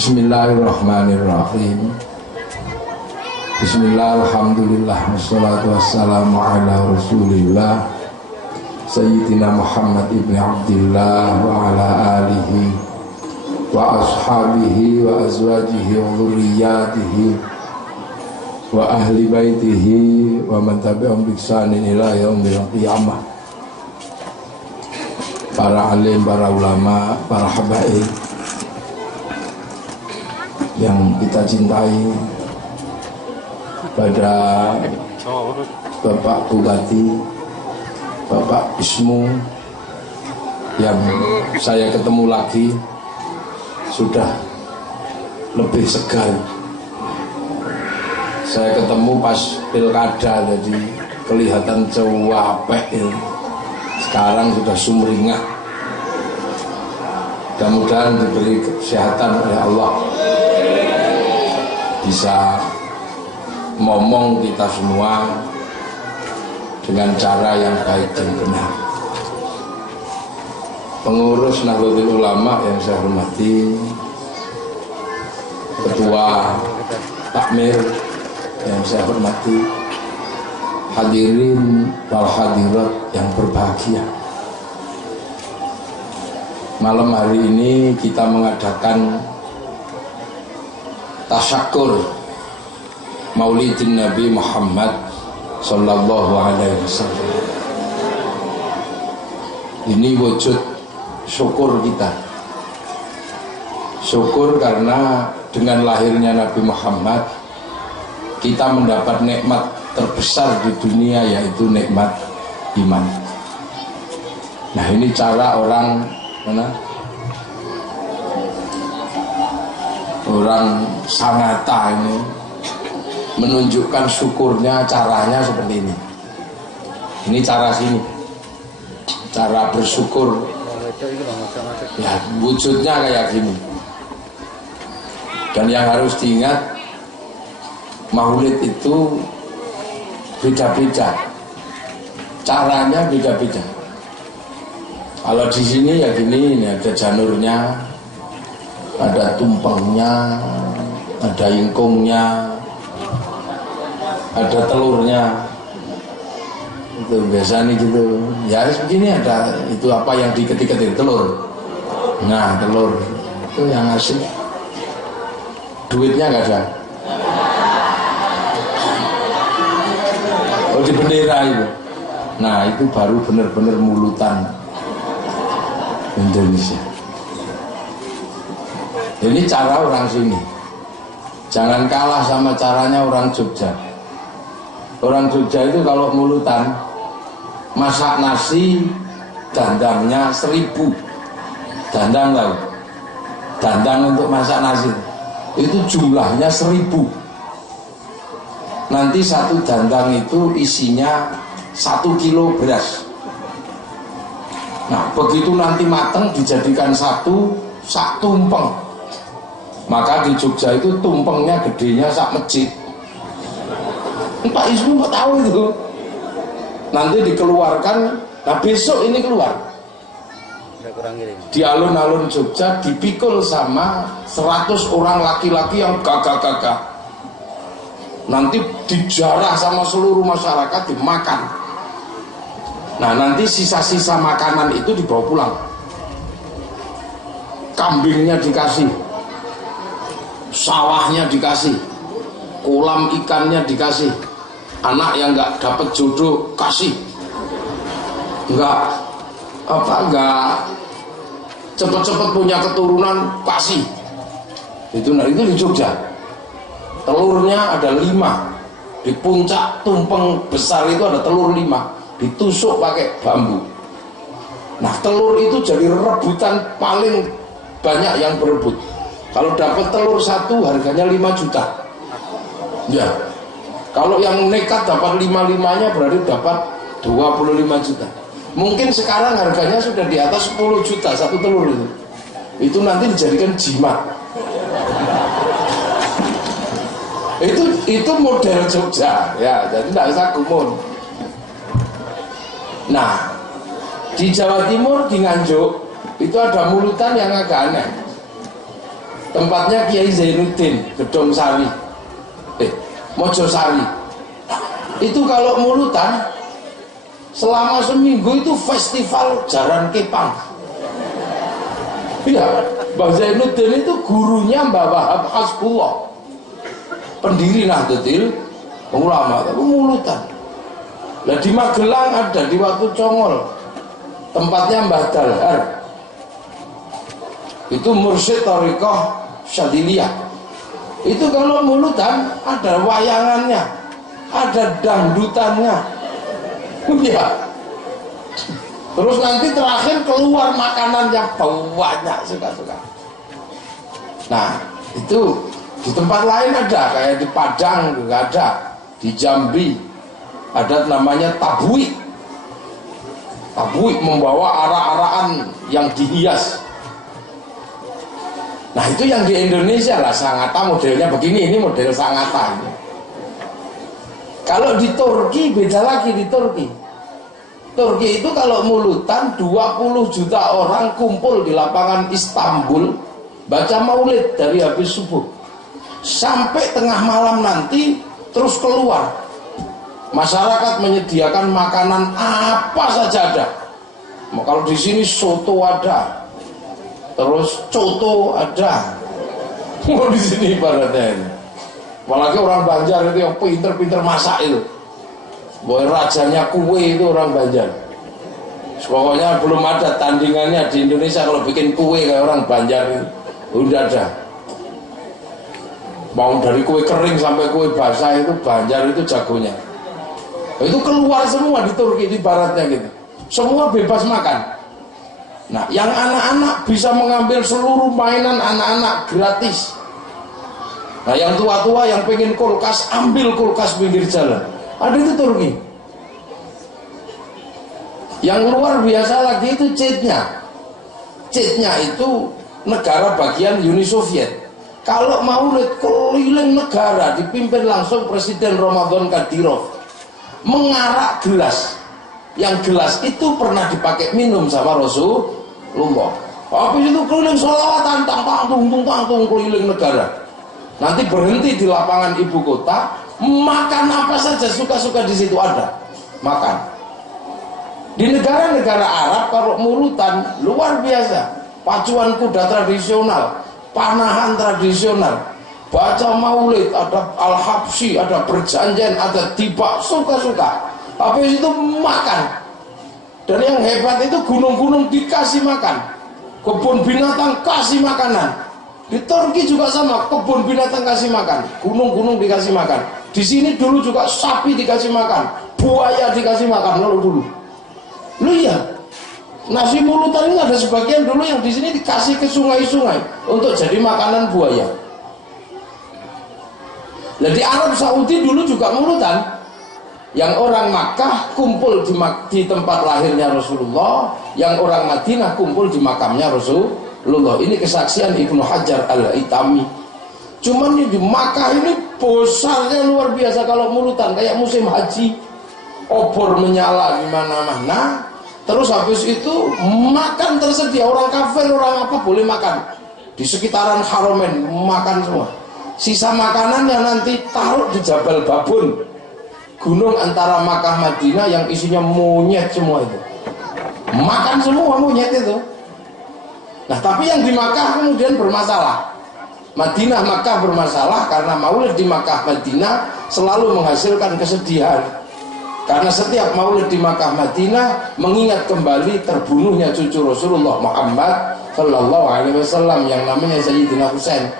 Bismillahirrahmanirrahim. Bismillah, alhamdulillah, wassalatu wassalamu ala rasulillah Sayyidina Muhammad ibn Abdillah wa ala alihi wa ashabihi wa azwajihi wa dhurriyyatihi wa ahli baitihi wa man tabi'ahum bi ihsanin ila yaumil qiyamah. Para alim, para ulama, para habaib yang kita cintai, pada Bapak Bupati, Bapak Ismu yang saya ketemu lagi sudah lebih segar. Saya ketemu pas pilkada, jadi kelihatan cuapek ya. Sekarang sudah sumringah. Mudah-mudahan diberi kesehatan oleh Allah, bisa ngomong kita semua dengan cara yang baik dan benar. Pengurus Nahdlatul Ulama yang saya hormati, Ketua Takmir yang saya hormati, hadirin wal hadirat yang berbahagia. Malam hari ini kita mengadakan tasyakur Maulidin Nabi Muhammad sallallahu alaihi wasallam. Ini wujud syukur kita. Syukur karena dengan lahirnya Nabi Muhammad kita mendapat nikmat terbesar di dunia, yaitu nikmat iman. Nah, ini cara orang Sangatta ini menunjukkan syukurnya, caranya seperti ini. Ini cara sini, cara bersyukur ya, wujudnya kayak gini. Dan yang harus diingat, maulid itu beda-beda, caranya beda-beda. Kalau di sini ya gini, ini ada janurnya, ada tumpengnya, ada ingkungnya, ada telurnya. Itu biasa nih gitu. Ya begini, ada itu apa yang diketik-ketik, telur. Nah, telur itu yang asik. Duitnya nggak ada. Oh, di bendera itu. Nah, itu baru benar-benar mulutan Indonesia. Ini cara orang sini. Jangan kalah sama caranya orang Jogja. Orang Jogja itu kalau mulutan, masak nasi dandangnya 1000. Dandang tahu? Dandang untuk masak nasi itu jumlahnya 1000. Nanti satu dandang itu isinya 1 kilo beras. Nah, begitu nanti mateng dijadikan satu sak tumpeng. Maka di Jogja itu tumpengnya gedenya sak masjid. Pak Ismu nggak tahu itu. Nanti dikeluarkan. Nah, besok ini keluar di alun-alun Jogja, dipikul sama 100 orang laki-laki yang gagah-gagah. Nanti dijarah sama seluruh masyarakat, dimakan. Nah, nanti sisa-sisa makanan itu dibawa pulang. Kambingnya dikasih, sawahnya dikasih, kolam ikannya dikasih. Anak yang nggak dapat jodoh kasih, nggak cepet-cepet punya keturunan kasih. Itu di Jogja. Telurnya ada 5. Di puncak tumpeng besar itu ada telur 5. Ditusuk pakai bambu. Nah, telur itu jadi rebutan, paling banyak yang berebut. Kalau dapat telur 1 harganya 5 juta. Ya. Kalau yang nekat dapat 5-5-nya berarti dapat 25 juta. Mungkin sekarang harganya sudah di atas 10 juta satu telur itu. Itu nanti dijadikan jimat. Itu model Jogja ya, jadi tidak usah gumun. Nah, di Jawa Timur, di Nganjuk itu ada mulutan yang agak aneh. tempatnya Kiai Zainuddin Gedong Sari, Mojosari. Itu kalau mulutan selama seminggu itu festival jaran kepang. Iya, Mbah Zainuddin itu gurunya Mbah Wahab Hasbullah, pendiri Nahdlatul Ulama, itu mulutan. Nah di Magelang ada, di Watu Congol tempatnya Mbah Dalhar, itu mursyid Thariqah Syadiliyah. Itu kalau mulutan ada wayangannya, ada dangdutannya. Ya. Terus nanti terakhir keluar makanan yang banyak suka-suka. Nah itu di tempat lain ada, kayak di Padang juga ada, di Jambi ada namanya tabui. Tabui membawa arak-arakan yang dihias. Nah itu yang di Indonesia lah, Sangata modelnya begini, ini model Sangata ini. Kalau di Turki beda lagi. Di Turki itu kalau mulutan 20 juta orang kumpul di lapangan Istanbul baca maulid dari habis subuh sampai tengah malam nanti terus keluar. Masyarakat menyediakan makanan apa saja ada. Kalau di sini soto ada, terus coto ada. Mau di sini ibaratnya ini. Apalagi orang Banjar itu yang pinter-pinter masak itu. Boy rajanya kue itu orang Banjar. Pokoknya belum ada tandingannya di Indonesia kalau bikin kue kayak orang Banjar itu. Udah ada. Mau dari kue kering sampai kue basah itu Banjar itu jagonya. Itu keluar semua di Turki di baratnya gitu. Semua bebas makan. Nah, yang anak-anak bisa mengambil seluruh mainan anak-anak gratis. Nah, yang tua-tua yang pengen kulkas, ambil kulkas pinggir jalan. Ada itu Turki. Yang luar biasa lagi itu Chechnya. Chechnya itu negara bagian Uni Soviet. Kalau maulid keliling negara dipimpin langsung Presiden Ramadan Kadyrov, mengarak gelas. Yang gelas itu pernah dipakai minum sama Rasulullah. Habis itu keliling sholawatan, tangtung keliling negara. Nanti berhenti di lapangan ibu kota, makan apa saja suka-suka di situ ada, makan. Di negara-negara Arab kalau mulutan luar biasa, pacuan kuda tradisional, panahan tradisional, baca maulid, ada al-habsyi, ada berjanjian, ada tiba, suka-suka. Habis itu makan. Dan yang hebat itu gunung-gunung dikasih makan, kebun binatang kasih makanan. Di Turki juga sama, kebun binatang kasih makan, gunung-gunung dikasih makan. Di sini dulu juga sapi dikasih makan, buaya dikasih makan dulu. Lu ya, nasi mulutan ini ada sebagian dulu yang di sini dikasih ke sungai-sungai untuk jadi makanan buaya. Nah, di Arab Saudi dulu juga mulutan. Yang orang Makkah kumpul di tempat lahirnya Rasulullah, yang orang Madinah kumpul di makamnya Rasulullah. Ini kesaksian Ibnu Hajar Al-Haytami. Cuman di Makkah ini besarnya luar biasa kalau mulutan, kayak musim haji, obor menyala di mana-mana. Terus habis itu makan tersedia, orang kafir orang apa boleh makan di sekitaran Haramain, makan semua. Sisa makanannya nanti taruh di Jabal Babun, gunung antara Makkah Madinah yang isinya monyet semua itu. Makan semua monyet itu. Nah, tapi yang di Makkah kemudian bermasalah. Madinah Makkah bermasalah karena maulid di Makkah Madinah selalu menghasilkan kesedihan. Karena setiap maulid di Makkah Madinah mengingat kembali terbunuhnya cucu Rasulullah Muhammad Sallallahu Alaihi Wasallam yang namanya Sayyidina Husain.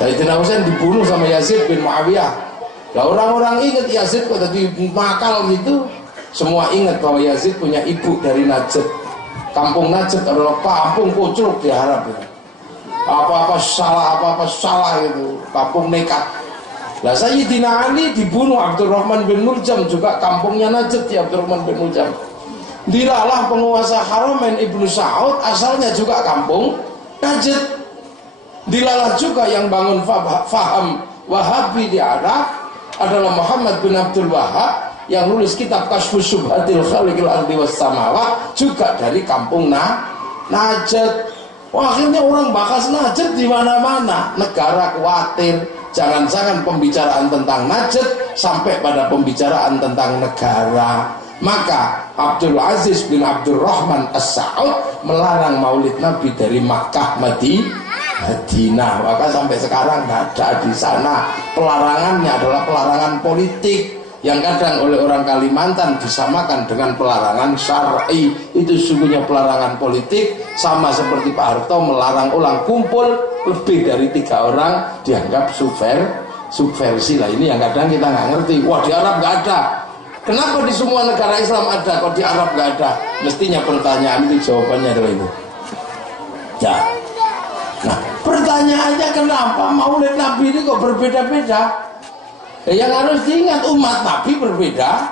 Sayyidina Husain dibunuh sama Yazid bin Muawiyah. Lah orang-orang ingat Yazid kok tadi makal gitu. Semua ingat bahwa Yazid punya ibu dari Najd. Kampung Najd adalah kampung kucluk di Arab itu. Apa-apa salah gitu. Kampung nekat. Lah Sayyidina Ali dibunuh Abdurrahman bin Muljam, juga kampungnya Najd ya Abdurrahman bin Muljam. Dilalah penguasa Haramain Ibnu Saud asalnya juga kampung Najd. Dilalah juga yang bangun faham Wahabi di Arab adalah Muhammad bin Abdul Wahab yang nulis kitab Kasyfus Syubhatil Khaliqil Ardi Was Samawat, juga dari kampung Najd. Wah, akhirnya orang bahas Najd di mana-mana. Negara khawatir jangan-jangan pembicaraan tentang Najd sampai pada pembicaraan tentang negara. Maka Abdul Aziz bin Abdurrahman As-Sa'ud melarang maulid Nabi dari Makkah Madinah. Maka sampai sekarang tidak ada di sana. Pelarangannya adalah pelarangan politik yang kadang oleh orang Kalimantan disamakan dengan pelarangan syar'i. Itu sesungguhnya pelarangan politik, sama seperti Pak Harto melarang orang kumpul lebih dari 3 orang dianggap subversi. Lah ini yang kadang kita nggak ngerti. Wah, di Arab nggak ada. Kenapa di semua negara Islam ada, kok di Arab nggak ada? Mestinya pertanyaan itu jawabannya adalah itu. Ya. Nah, pertanyaannya kenapa maulid Nabi ini kok berbeda-beda? Yang harus diingat, umat Nabi berbeda.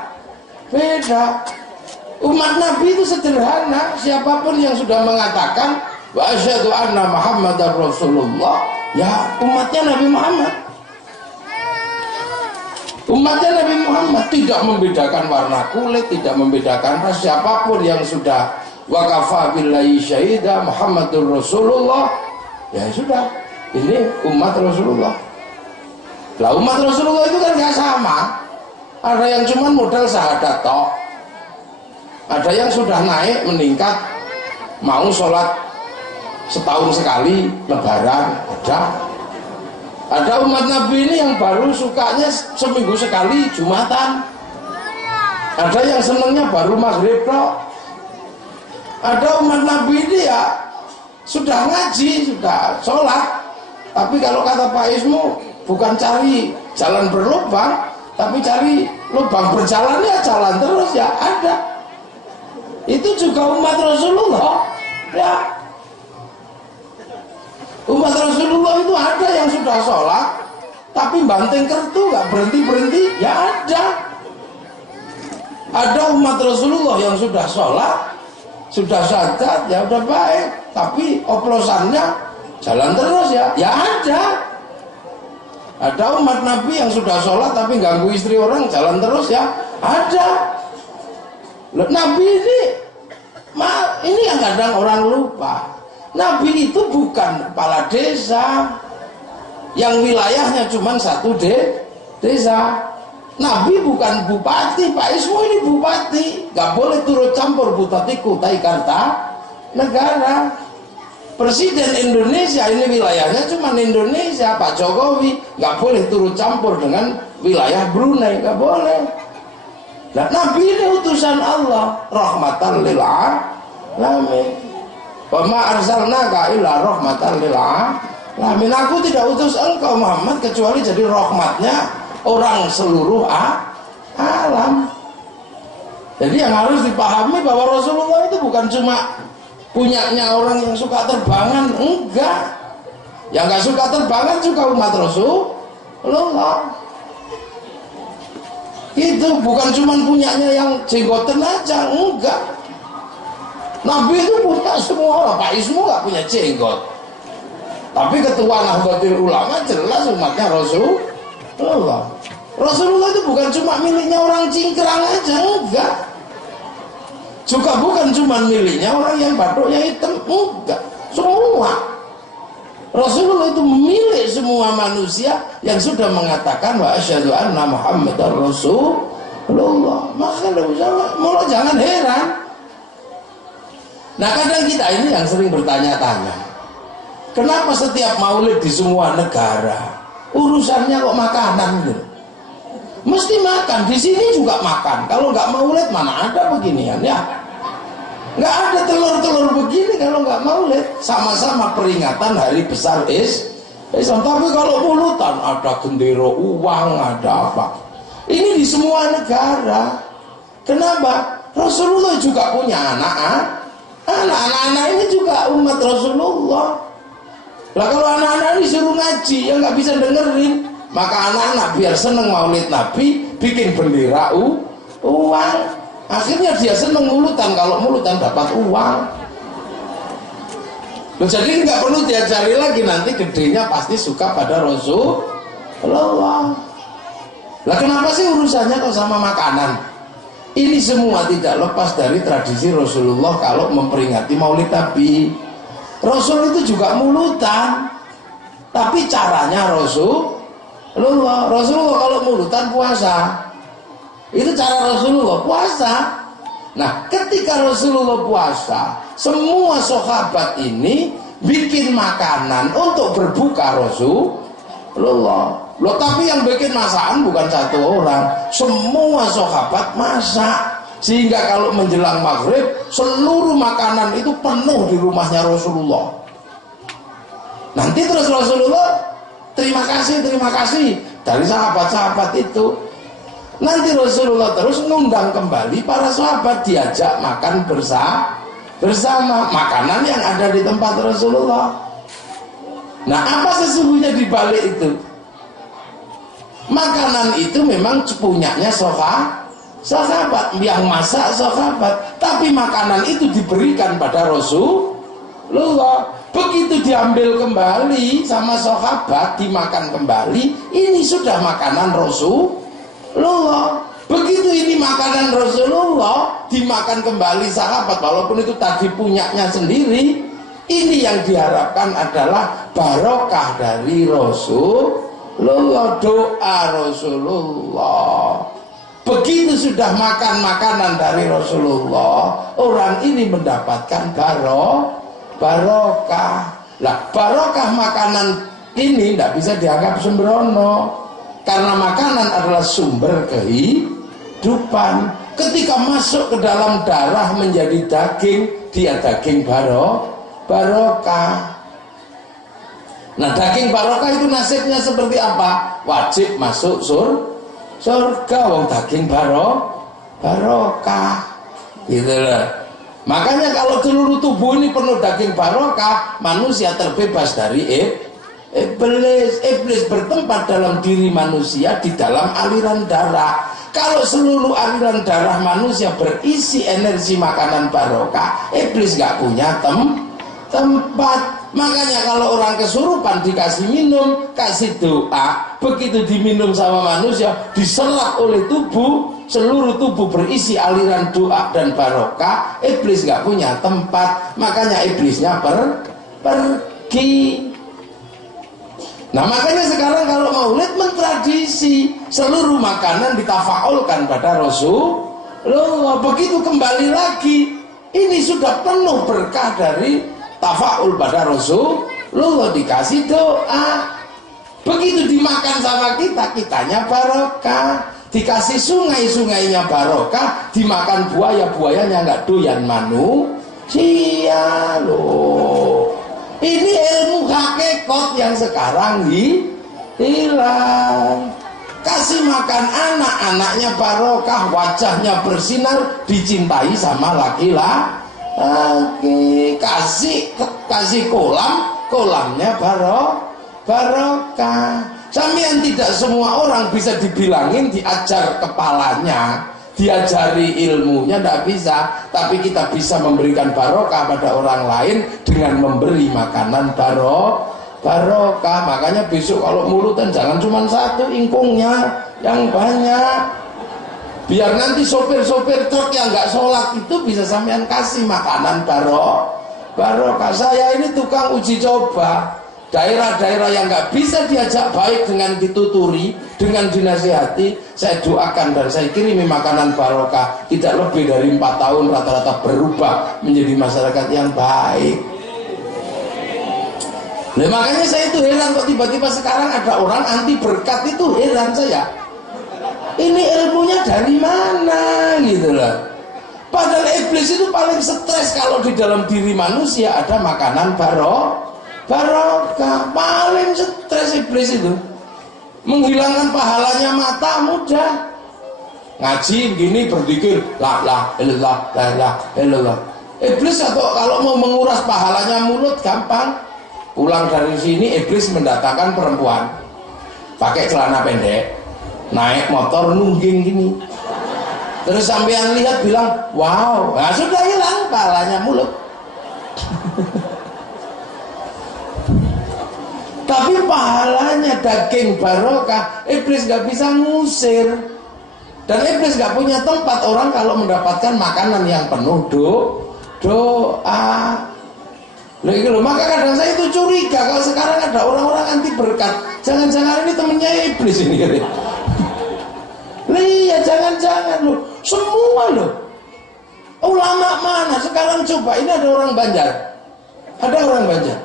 Umat Nabi itu sederhana. Siapapun yang sudah mengatakan wa asyhadu anna Muhammadar Rasulullah, ya umatnya Nabi Muhammad. Umatnya Nabi Muhammad tidak membedakan warna kulit, tidak membedakan ras. Siapapun yang sudah waqafa billahi syahida Muhammadur Rasulullah, ya sudah, ini umat Rasulullah. Lah umat Rasulullah itu kan gak sama. Ada yang cuma modal syahadat tok. Ada yang sudah naik meningkat, mau sholat setahun sekali lebaran, ada umat Nabi ini yang baru sukanya seminggu sekali Jumatan. Ada yang senangnya baru maghrib tok. Ada umat Nabi ini ya sudah ngaji, sudah sholat, tapi kalau kata Pak Ismu bukan cari jalan berlubang, tapi cari lubang berjalan, ya jalan terus ya ada. Itu juga umat Rasulullah ya. Umat Rasulullah itu ada yang sudah sholat tapi banting kertu gak berhenti-berhenti, ya ada. Ada umat Rasulullah yang sudah sholat, sudah syahadat, ya udah baik, tapi oplosannya jalan terus ya ada. Ada umat Nabi yang sudah sholat tapi ganggu istri orang, jalan terus ya ada. Nabi ini yang kadang orang lupa. Nabi itu bukan kepala desa yang wilayahnya cuma satu desa. Nabi bukan bupati. Pak Ismu ini bupati, gak boleh turut campur Bupati Kutai Kartanegara. Presiden Indonesia ini wilayahnya cuma Indonesia. Pak Jokowi gak boleh turut campur dengan wilayah Brunei, gak boleh. Nah, Nabi ini utusan Allah, rahmatan lil alamin. Wa ma arsalnaka illa rahmatan lil alamin. Aku tidak utus engkau Muhammad kecuali jadi rahmatnya orang seluruh alam. Jadi yang harus dipahami bahwa Rasulullah itu bukan cuma punyanya orang yang suka terbangan, enggak. Yang enggak suka terbangan juga umat Rasulullah. Itu bukan cuma punyanya yang jenggoten aja, enggak. Nabi itu punya semua orang. Pak Ismu gak punya jenggot, tapi ketua Nahdlatul Ulama jelas umatnya Rasulullah. Rasulullah itu bukan cuma miliknya orang cingkrang aja, enggak. Juga bukan cuma miliknya orang yang batuknya hitam, enggak. Semua Rasulullah itu milik semua manusia yang sudah mengatakan wa asyhadu anna Muhammadar Rasulullah. Maka mulai jangan heran. Nah, kadang kita ini yang sering bertanya-tanya, kenapa setiap maulid di semua negara urusannya kok makanan gitu? Mesti makan, di sini juga makan. Kalau nggak maulid mana ada beginian ya? Nggak ada telur-telur begini kalau nggak maulid. Sama-sama peringatan hari besar Islam. Tapi kalau mulutan ada gendero uang, ada apa? Ini di semua negara. Kenapa? Rasulullah juga punya anak-anak ini juga umat Rasulullah. Lah kalau anak-anak ini suruh ngaji, ya nggak bisa dengerin. Maka anak-anak biar seneng maulid Nabi, bikin bendera uang. Akhirnya dia seneng mulutan, kalau mulutan dapat uang. Loh, jadi nggak perlu diajari lagi, nanti gedenya pasti suka pada Rasulullah. Lah kenapa sih urusannya kok sama makanan? Ini semua tidak lepas dari tradisi Rasulullah kalau memperingati maulid Nabi. Rasul itu juga mulutan, tapi caranya Rasulullah kalau mulutan puasa. Itu cara Rasulullah puasa. Nah, ketika Rasulullah puasa, semua sahabat ini bikin makanan untuk berbuka Rasulullah. Loh, tapi yang bikin masakan bukan satu orang, semua sahabat masak. Sehingga kalau menjelang maghrib, seluruh makanan itu penuh di rumahnya Rasulullah. Nanti terus Rasulullah terima kasih dari sahabat-sahabat itu. Nanti Rasulullah terus ngundang kembali para sahabat, diajak makan bersama makanan yang ada di tempat Rasulullah. Nah, apa sesungguhnya di balik itu? Makanan itu memang punyanya sahabat, yang masak sahabat, tapi makanan itu diberikan pada Rasulullah. Begitu diambil kembali sama sahabat, dimakan kembali, ini sudah makanan Rasulullah. Begitu ini makanan Rasulullah dimakan kembali sahabat, walaupun itu tadi punyanya sendiri, ini yang diharapkan adalah barokah dari Rasulullah, doa Rasulullah. Begitu sudah makan makanan dari Rasulullah, orang ini mendapatkan barokah. Lah, barokah makanan ini tidak bisa dianggap sembrono, karena makanan adalah sumber kehidupan. Ketika masuk ke dalam darah menjadi daging, dia daging barokah. Nah, daging barokah itu nasibnya seperti apa? Wajib masuk surga, wong daging barokah gitu loh. Makanya kalau seluruh tubuh ini penuh daging barokah, manusia terbebas dari iblis bertempat dalam diri manusia di dalam aliran darah. Kalau seluruh aliran darah manusia berisi energi makanan barokah, iblis gak punya tempat. Makanya kalau orang kesurupan dikasih minum, kasih doa, begitu diminum sama manusia, diserap oleh tubuh, seluruh tubuh berisi aliran doa dan barokah, iblis gak punya tempat, makanya iblisnya pergi. Nah, makanya sekarang kalau maulid mentradisi, seluruh makanan ditafaulkan pada Rasulullah. Begitu kembali lagi, ini sudah penuh berkah dari tafaul pada Rasulullah, dikasih doa. Begitu dimakan sama kita, kitanya barokah. Dikasih sungai, sungainya barokah. Dimakan buaya, buayanya nggak doyan manusia loh. Ini ilmu hakikat yang sekarang hilang. Kasih makan anak, anaknya barokah, wajahnya bersinar, dicintai sama laki-laki. Kasih kolam, kolamnya barokah. Sampeyan tidak semua orang bisa dibilangin diajar kepalanya, diajari ilmunya, tidak bisa. Tapi kita bisa memberikan barokah pada orang lain dengan memberi makanan barokah. Makanya besok kalau mulutan jangan cuma satu ingkungnya, yang banyak. Biar nanti sopir-sopir truk yang nggak sholat itu bisa sampean kasih makanan barokah. Saya ini tukang uji coba. Daerah-daerah yang nggak bisa diajak baik dengan dituturi, dengan dinasihati, saya doakan dan saya kirimi makanan barokah. Tidak lebih dari 4 tahun rata-rata berubah menjadi masyarakat yang baik. Nah, makanya saya itu heran kok tiba-tiba sekarang ada orang anti berkat, itu heran saya. Ini ilmunya dari mana gitu loh. Padahal iblis itu paling stres kalau di dalam diri manusia ada makanan barokah. Paling stres iblis itu. Menghilangkan pahalanya mata mudah. Ngaji begini berzikir la ilallah. Iblis kalau mau menguras pahalanya mulut gampang. Pulang dari sini iblis mendatangkan perempuan pakai celana pendek, naik motor nungging gini. Terus sampean lihat bilang, wow, nah sudah hilang pahalanya mulut. Tapi pahalanya daging barokah, iblis gak bisa ngusir. Dan iblis gak punya tempat orang kalau mendapatkan makanan yang penuh doa. Loh, gitu loh. Maka kadang saya itu curiga kalau sekarang ada orang-orang anti berkat, jangan-jangan ini temennya iblis ini. Iya, jangan-jangan loh, semua loh. Ulama mana sekarang, coba ini ada orang Banjar, ada orang Banjar.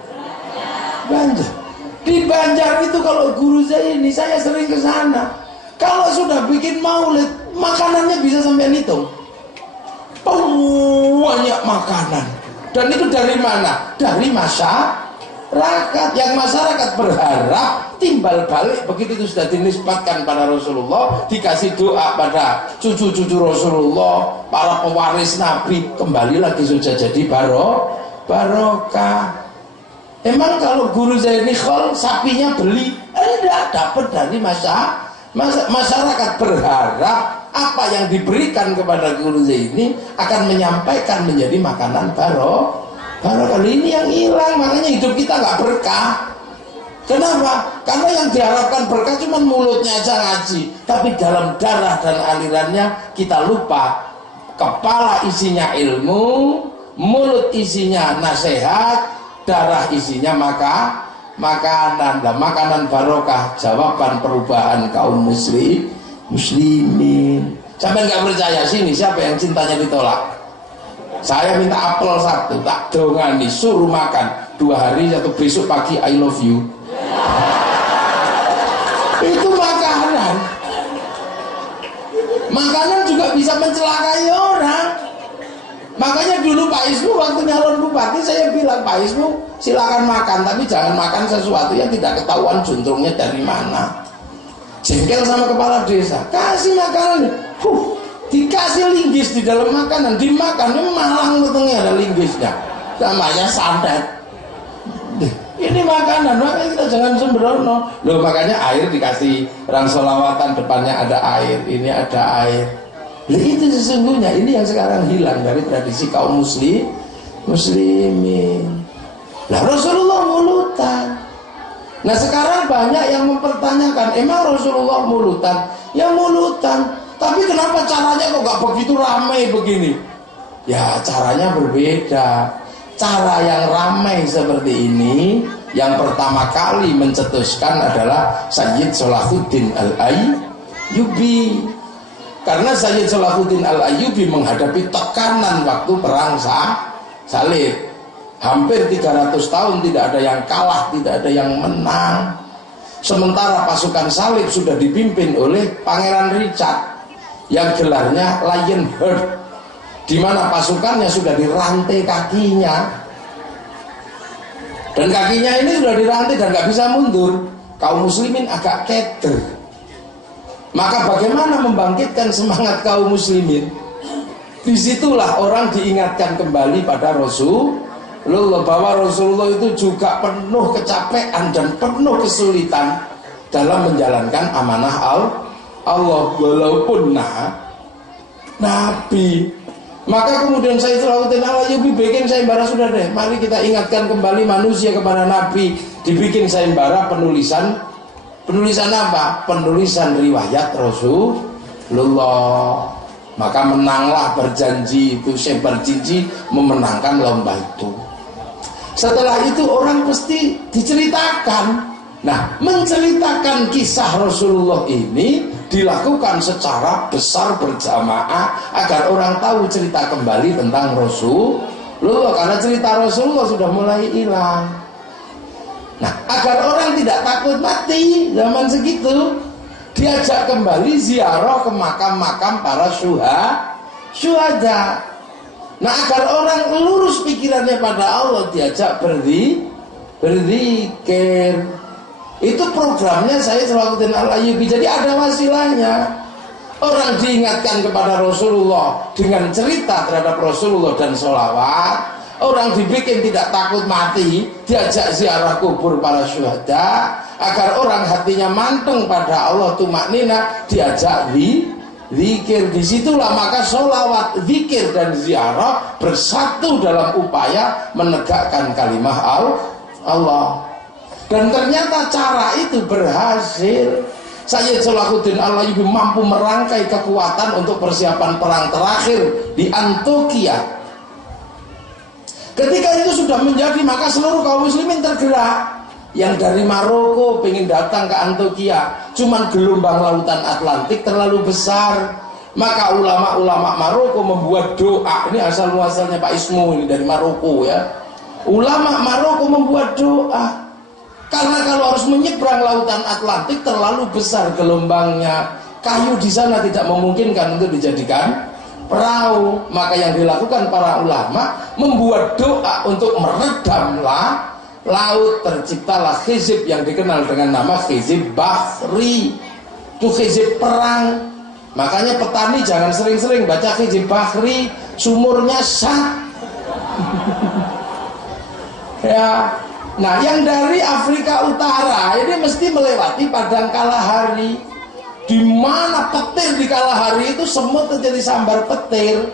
Di Banjar itu kalau guru saya ini, saya sering ke sana. Kalau sudah bikin maulid, makanannya bisa sampai hitung. Banyak makanan. Dan itu dari mana? Dari masyarakat. Yang masyarakat berharap timbal balik begitu itu sudah dinisbatkan pada Rasulullah, dikasih doa pada cucu-cucu Rasulullah, para pewaris Nabi, kembali lagi sudah jadi barokah. Emang kalau guru saya ini sapinya beli, enggak, dapat dari masyarakat berharap apa yang diberikan kepada guru saya ini akan menyampaikan menjadi makanan barokah. Kali ini yang hilang, makanya hidup kita nggak berkah. Kenapa? Karena yang diharapkan berkah cuma mulutnya aja ngaji, tapi dalam darah dan alirannya kita lupa. Kepala isinya ilmu, mulut isinya nasihat, darah isinya makanan. Dan makanan barokah jawaban perubahan kaum muslimin. Sampai nggak percaya, sini siapa yang cintanya ditolak? Saya minta apel 1, tak dongani, suruh makan 2 hari atau besok pagi I love you. Itu makanan. Makanan juga bisa mencelakai orang. Makanya dulu Pak Ismu waktu nyalon bupati, saya bilang, Pak Ismu silakan makan, tapi jangan makan sesuatu yang tidak ketahuan juntrungnya dari mana. Jengkel sama kepala desa, kasih makanan, dikasih linggis di dalam makanan, dimakan, ini malang betulnya ada linggisnya, namanya santet. Ini makanan, makanya kita jangan sembrono. Loh, makanya air dikasih orang sholawatan, depannya ada air, ini ada air. Loh, itu sesungguhnya ini yang sekarang hilang dari tradisi kaum muslimin. Lah Rasulullah mulutan. Nah sekarang banyak yang mempertanyakan, emang Rasulullah mulutan? Ya mulutan, tapi kenapa caranya kok gak begitu ramai begini? Ya caranya berbeda. Cara yang ramai seperti ini, yang pertama kali mencetuskan adalah Sayyid Salahuddin Al-Ayyubi. Karena Sayyid Salahuddin Al-Ayyubi menghadapi tekanan waktu perang salib. Hampir 300 tahun tidak ada yang kalah, tidak ada yang menang. Sementara pasukan salib sudah dipimpin oleh Pangeran Richard yang gelarnya Lionheart, di mana pasukannya sudah dirantai kakinya, dan kakinya ini sudah dirantai dan nggak bisa mundur. Kaum muslimin agak keder. Maka bagaimana membangkitkan semangat kaum muslimin? Disitulah orang diingatkan kembali pada Rasulullah, bahwa Rasulullah itu juga penuh kecapean dan penuh kesulitan dalam menjalankan amanah Allah, walaupun Nabi. Maka kemudian saya Salahuddin Al-Ayyubi bikin sayembara, sudah deh, mari kita ingatkan kembali manusia kepada Nabi. Dibikin sayembara penulisan apa? Penulisan riwayat Rasulullah. Maka menanglah berjanji itu, sebar janji memenangkan lomba itu. Setelah itu orang pasti diceritakan. Nah, menceritakan kisah Rasulullah ini dilakukan secara besar berjamaah agar orang tahu cerita kembali tentang Rasulullah, karena cerita Rasulullah sudah mulai hilang. Nah, agar orang tidak takut mati zaman segitu, diajak kembali ziarah ke makam-makam para syuhada. Nah, agar orang lurus pikirannya pada Allah, diajak berzikir. Itu programnya saya Salahuddin Al-Ayyubi. Jadi ada wasilahnya. Orang diingatkan kepada Rasulullah dengan cerita terhadap Rasulullah dan sholawat. Orang dibikin tidak takut mati, diajak ziarah kubur para syuhada. Agar orang hatinya manteng pada Allah, tumaknina, diajak zikir. Disitulah maka sholawat, zikir dan ziarah bersatu dalam upaya menegakkan kalimah Allah. Dan ternyata cara itu berhasil. Sayyid Salahuddin Al-Ayyubi mampu merangkai kekuatan untuk persiapan perang terakhir di Antokia. Ketika itu sudah menjadi, maka seluruh kaum muslimin tergerak. Yang dari Maroko pengen datang ke Antokia, cuman gelombang lautan Atlantik terlalu besar. Maka ulama-ulama Maroko membuat doa. Ini asal-muasalnya Pak Ismu ini dari Maroko ya. Ulama Maroko membuat doa. Karena kalau harus menyeberang lautan Atlantik terlalu besar gelombangnya. Kayu di sana tidak memungkinkan untuk dijadikan perahu. Maka yang dilakukan para ulama membuat doa untuk meredamlah laut, terciptalah khizib yang dikenal dengan nama khizib bahri. Itu khizib perang. Makanya petani jangan sering-sering baca khizib bahri, sumurnya sat. Ya. Nah, yang dari Afrika Utara ini mesti melewati padang Kalahari. Di mana petir di Kalahari itu semut jadi sambar petir.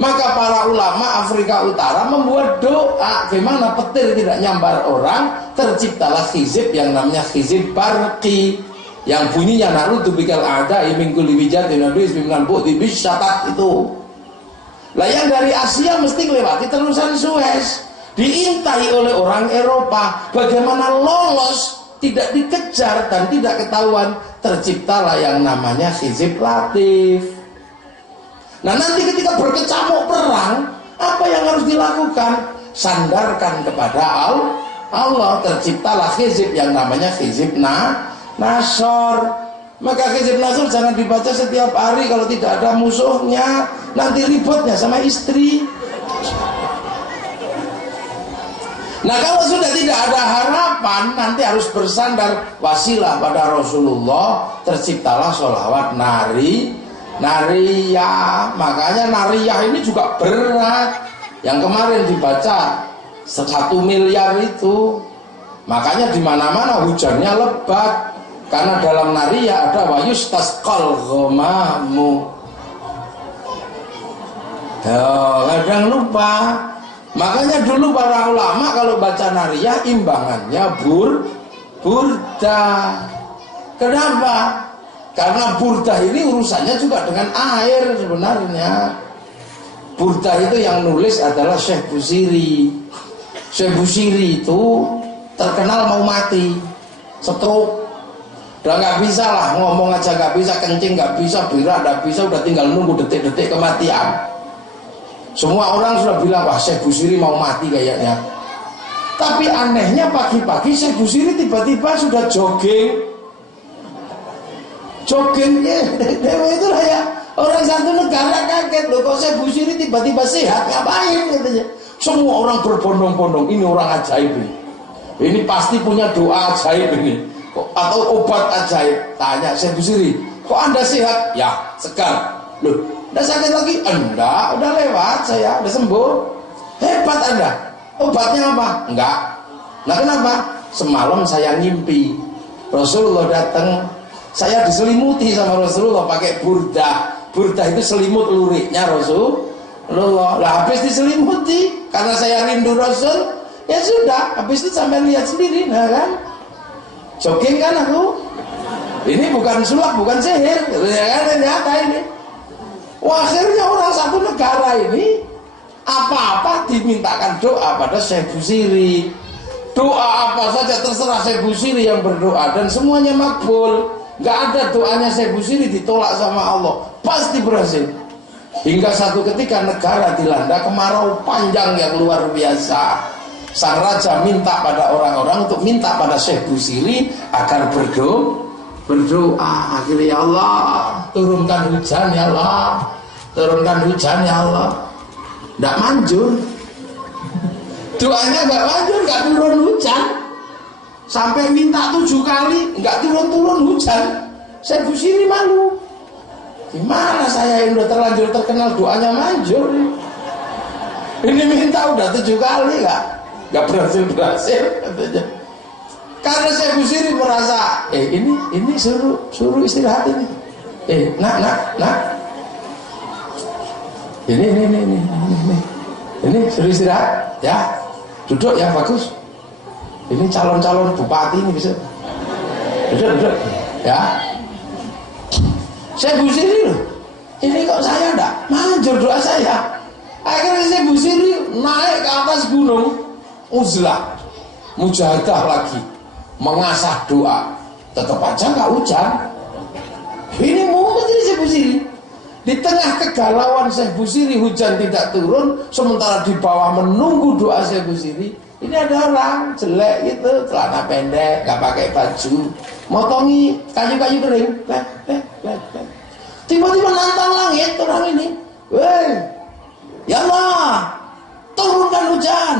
Maka para ulama Afrika Utara membuat doa, gimana petir tidak nyambar orang, terciptalah khizib yang namanya khizib barqi, yang bunyinya narutu bikal ada imingkul liwijat dinabis bimnan bukti bisyatat itu. Lah yang dari Asia mesti melewati terusan Suez, diintai oleh orang Eropa. Bagaimana lolos, tidak dikejar dan tidak ketahuan, terciptalah yang namanya khizib latif. Nah nanti ketika berkecamuk perang, apa yang harus dilakukan? Sandarkan kepada Allah, terciptalah khizib yang namanya khizib nasor. Maka khizib nasor jangan dibaca setiap hari kalau tidak ada musuhnya, nanti ributnya sama istri. Nah kalau sudah tidak ada harapan, nanti harus bersandar wasilah pada Rasulullah, terciptalah sholawat nariyah. Makanya nariyah ini juga berat. Yang kemarin dibaca 1 miliar itu. Makanya di mana-mana hujannya lebat. Karena dalam nariyah ada wayustasqal ghamamu. Kadang lupa. Makanya dulu para ulama kalau baca nariyah imbangannya burda. Kenapa? Karena burdah ini urusannya juga dengan air sebenarnya. Burdah itu yang nulis adalah Syekh Busiri. Syekh Busiri itu terkenal mau mati, stroke. Udah nggak bisa lah, ngomong aja nggak bisa, kencing nggak bisa, berak nggak bisa, udah tinggal nunggu detik-detik kematian. Semua orang sudah bilang, wah Syekh Busiri mau mati kayaknya. Tapi anehnya pagi-pagi Syekh Busiri tiba-tiba sudah jogging. Joggingnya itu lah ya, orang satu negara kaget loh, kok Syekh Busiri tiba-tiba sehat, ngapain katanya. Semua orang berbondong-bondong, ini orang ajaib ini pasti punya doa ajaib ini atau obat ajaib. Tanya Syekh Busiri, kok anda sehat? Ya segar. Loh, udah sakit lagi? Enggak, udah lewat, saya udah sembuh. Hebat anda. Obatnya apa? Enggak. Nah kenapa? Semalam saya ngimpi Rasulullah datang, saya diselimuti sama Rasulullah pakai burdah. Burdah itu selimut luriknya Rasulullah. Lah habis diselimuti, karena saya rindu Rasul, ya sudah, habis itu sampai lihat sendiri, nah kan? Jogging kan aku. Ini bukan sulap, bukan sihir, ya kan? Nyata ini. Wah, akhirnya orang satu negara ini apa-apa dimintakan doa pada Syekh Busiri. Doa apa saja terserah Syekh Busiri yang berdoa dan semuanya makbul. Gak ada doanya Syekh Busiri ditolak sama Allah, pasti berhasil. Hingga satu ketika negara dilanda kemarau panjang yang luar biasa. Sang raja minta pada orang-orang untuk minta pada Syekh Busiri agar berdoa. Akhirnya ya Allah, turunkan hujan ya Allah, turunkan hujan ya Allah. Nggak manjur, doanya nggak manjur, nggak turun hujan. Sampai minta 7 kali nggak turun-turun hujan. Syekh Busiri malu. Gimana saya yang udah terlanjur terkenal doanya manjur, ini minta udah 7 kali nggak berhasil katanya. Karena Syekh Busiri merasa ini suruh istirahat ini. Nak ini suruh istirahat ya, duduk ya, bagus. Ini calon-calon bupati ini bisa duduk ya. Syekh Busiri loh, ini kok saya enggak manjur doa saya. Akhirnya Syekh Busiri naik ke atas gunung uzlah, mujahadah lagi, mengasah doa, tetap aja nggak hujan. Ini mumet ini Syekh Busiri. Di tengah kegalauan Syekh Busiri hujan tidak turun, sementara di bawah menunggu doa Syekh Busiri. Ini ada orang jelek gitu, celana pendek, nggak pakai baju, motongi kayu-kayu kering, tiba-tiba nantang langit orang ini, weh, ya Allah, turunkan hujan,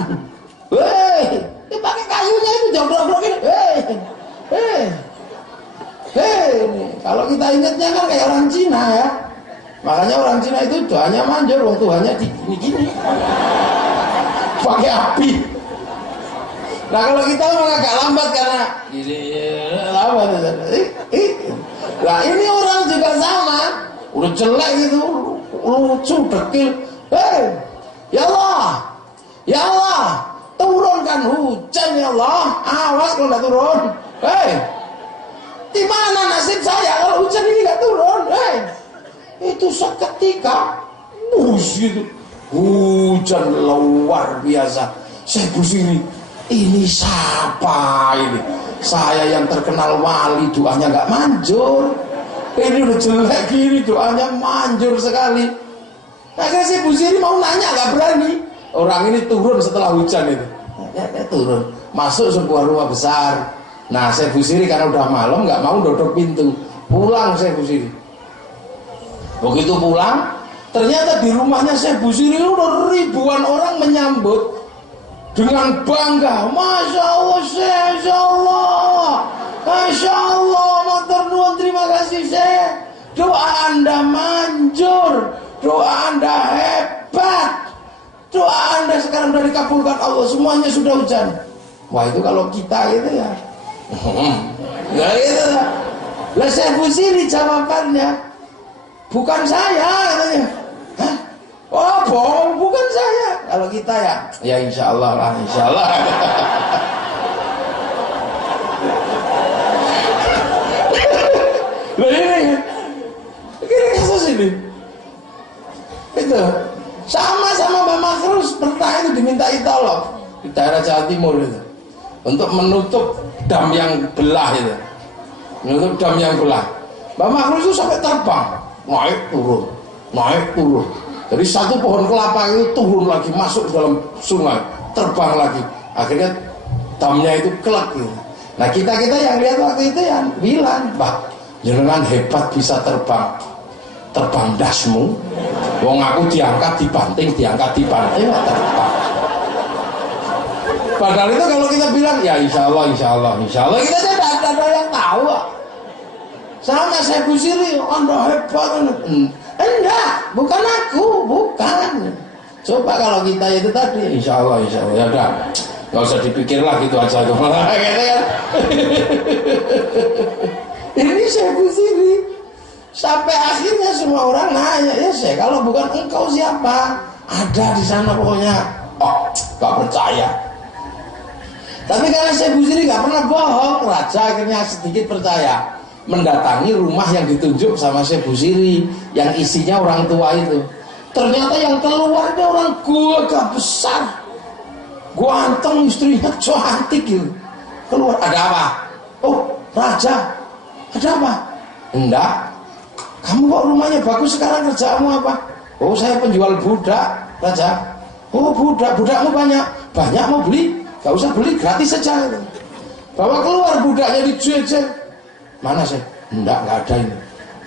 weh, pakai kayunya itu jogrok-jogrok ini, kalau kita ingatnya kan kayak orang Cina ya, makanya orang Cina itu doanya manjur, wong Tuhannya gini-gini, pakai api. Nah kalau kita memang agak lambat karena ini lambat. Nah ini orang juga sama, udah jelek gitu, lucu, dekil. Ya Allah, ya Allah, turunkan hujan ya Allah. Awas kalau nggak turun. Di mana nasib saya kalau hujan ini nggak turun? Itu seketika, gitu, hujan luar biasa. Syekh Busiri, ini siapa ini? Saya yang terkenal wali, doanya nggak manjur. Ini udah jelek gini, doanya manjur sekali. Akhirnya Syekh Busiri mau nanya, nggak berani. Orang ini turun setelah hujan itu. Turun, masuk sebuah rumah besar. Nah Syekh Busiri karena udah malam nggak mau dodok pintu, pulang Syekh Busiri. Begitu pulang, ternyata di rumahnya Syekh Busiri udah ribuan orang menyambut dengan bangga. Masya Allah, Masya Allah, Masya Allah, matur nuwun, terima kasih Syekh. Doa Anda manjur, doa Anda hebat, doa Anda sekarang sudah dikabulkan Allah, semuanya sudah hujan. Wah itu kalau kita gitu ya, nggak gitu lah. Lah Syekh Busiri jawabannya, bukan saya katanya. Hah? Oh bohong, bukan saya. Kalau kita ya insya Allah lah, insya Allah. Loh ini kasus ini itu sama-sama Mbak Makrus pernah itu dimintai tolong di daerah Jawa Timur itu untuk menutup dam yang belah itu, menutup dam yang belah. Mbak Makrus itu sampai terbang, naik turun. Jadi satu pohon kelapa itu turun lagi, masuk ke dalam sungai, terbang lagi. Akhirnya damnya itu kelak gitu. Nah kita yang lihat waktu itu yang bilang, Pak, jenengan hebat bisa terbang dasmu. Wong aku diangkat dibanting terbang. Padahal itu kalau kita bilang ya insya Allah kita tidak ada yang tahu. Sama Syekh Busiri, Anda hebat. Enggak, bukan aku, bukan. Coba kalau kita itu tadi, insya Allah ya udah, nggak usah dipikir lah gitu aja tuh, gitu kan. Ini Syekh Busiri, sampai akhirnya semua orang nanya, ya Syekh, kalau bukan engkau siapa? Ada di sana pokoknya. Oh, nggak percaya. Tapi karena Syekh Busiri nggak pernah bohong, raja akhirnya sedikit percaya. Mendatangi rumah yang ditunjuk sama Syekh Busiri yang isinya orang tua itu. Ternyata yang keluar itu orang gagah besar, ganteng, istrinya cantik gitu. Keluar, ada apa? Oh raja, ada apa? Enggak, kamu kok rumahnya bagus, sekarang kerjamu apa? Oh saya penjual budak raja. Oh budakmu banyak mau beli? Gak usah beli, gratis saja. Bawa keluar budaknya dijual. Mana sih? Enggak ada ini.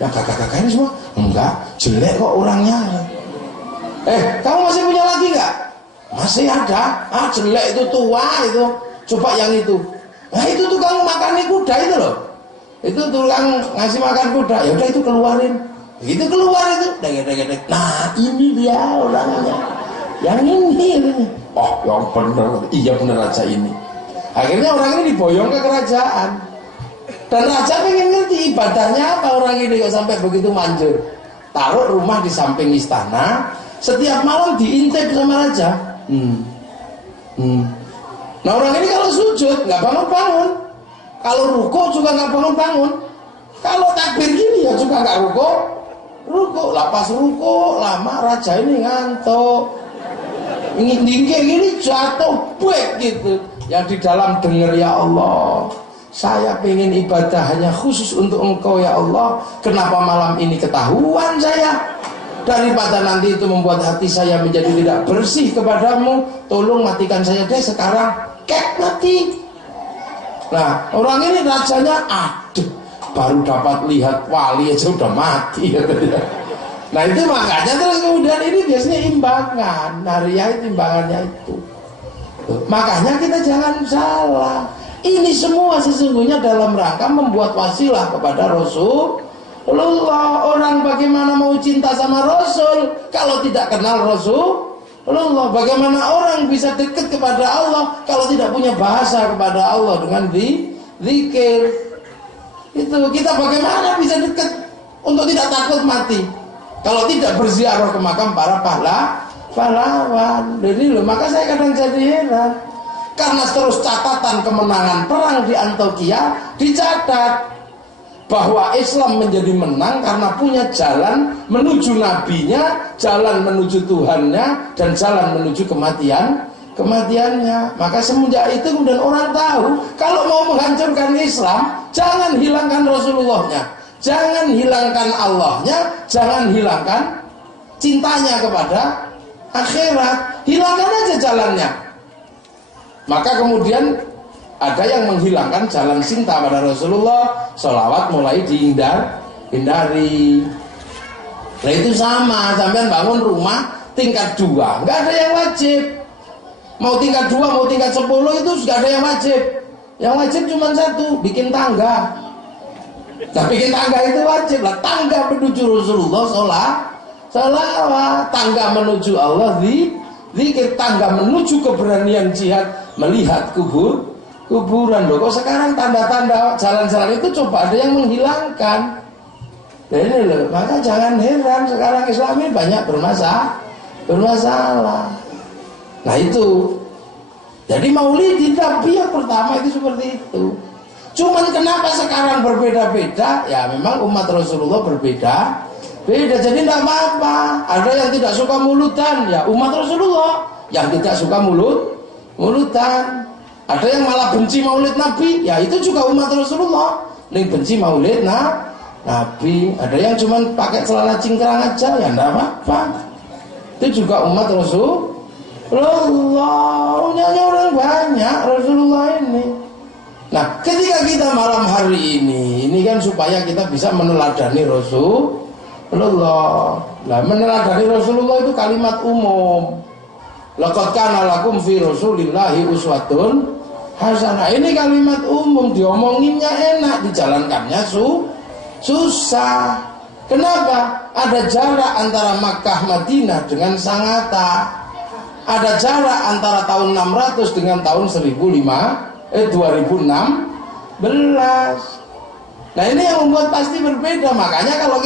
Yang kakak-kakak ini semua? Enggak, jelek kok orangnya. Kamu masih punya lagi enggak? Masih ada. Jelek itu, tua itu. Coba yang itu. Nah itu tukang makan kuda itu loh. Itu tukang ngasih makan kuda. Ya udah itu keluarin. Begitu keluar itu. Nah ini dia orangnya. Yang ini. Oh yang bener. Iya bener aja ini. Akhirnya orang ini diboyong ke kerajaan. Dan raja pengen ngerti ibadahnya apa orang ini kok sampai begitu manjur. Taruh rumah di samping istana, setiap malam diintip sama raja. Nah orang ini kalau sujud nggak bangun-bangun, kalau ruko juga nggak bangun-bangun, kalau takbir gini ya juga nggak ruko. Lah pas ruko lama raja ini ngantuk. Ini jatuh baik gitu. Yang di dalam dengar, ya Allah, saya pengen ibadah hanya khusus untuk Engkau ya Allah. Kenapa malam ini ketahuan saya? Daripada nanti itu membuat hati saya menjadi tidak bersih kepadamu, tolong matikan saya deh sekarang. Kek mati. Nah, orang ini rasanya aduh, baru dapat lihat wali aja udah mati. Nah itu makanya terus kemudian ini biasanya imbangan. Nariyah itu imbangannya itu. Makanya kita jangan salah. Ini semua sesungguhnya dalam rangka membuat wasilah kepada Rasulullah. Orang bagaimana mau cinta sama Rasul kalau tidak kenal Rasulullah? Bagaimana orang bisa dekat kepada Allah kalau tidak punya bahasa kepada Allah dengan zikir? Itu kita bagaimana bisa dekat untuk tidak takut mati kalau tidak berziarah ke makam para pahlawan. Jadi loh, maka saya kadang jadi heran. Karena terus catatan kemenangan perang di Antioquia dicatat bahwa Islam menjadi menang karena punya jalan menuju nabinya, jalan menuju Tuhannya, dan jalan menuju kematiannya. Maka semenjak itu kemudian orang tahu kalau mau menghancurkan Islam, jangan hilangkan Rasulullahnya, jangan hilangkan Allahnya, jangan hilangkan cintanya kepada akhirat, hilangkan aja jalannya. Maka kemudian ada yang menghilangkan jalan cinta pada Rasulullah, sholawat mulai dihindari. Nah itu sama, sampean bangun rumah tingkat 2, nggak ada yang wajib. Mau tingkat 2, mau tingkat 10 itu nggak ada yang wajib. Yang wajib cuma satu, bikin tangga. Nah bikin tangga itu wajib lah. Tangga menuju Rasulullah, sholawat. Tangga menuju Allah, zikir. Tangga menuju keberanian jihad, melihat kuburan. Loh kok sekarang tanda-tanda jalan-jalan itu coba ada yang menghilangkan. Nah ini loh, maka jangan heran sekarang Islam ini banyak bermasalah. Nah itu. Jadi maulid Nabi yang pertama itu seperti itu. Cuman kenapa sekarang berbeda-beda? Ya memang umat Rasulullah beda. Jadi tidak apa-apa. Ada yang tidak suka mulutan, ya umat Rasulullah. Yang tidak suka mulutan. Ada yang malah benci maulid Nabi, ya itu juga umat Rasulullah. Yang benci maulid Nabi. Ada yang cuma pakai celana cingkrang aja, ya tidak apa-apa. Itu juga umat Rasulullah. Nyanyi orang banyak Rasulullah ini. Nah ketika kita malam hari ini kan supaya kita bisa meneladani Rasulullah. Nah meneladani Rasulullah itu kalimat umum. Laqad kana lakum fi Rasulillahi uswatun hasanah. Ini kalimat umum, diomonginnya enak, dijalankannya susah. Kenapa? Ada jarak antara Makkah Madinah dengan Sangatta. Ada jarak antara tahun 600 dengan tahun 2016. Nah ini yang membuat pasti berbeda. Makanya kalau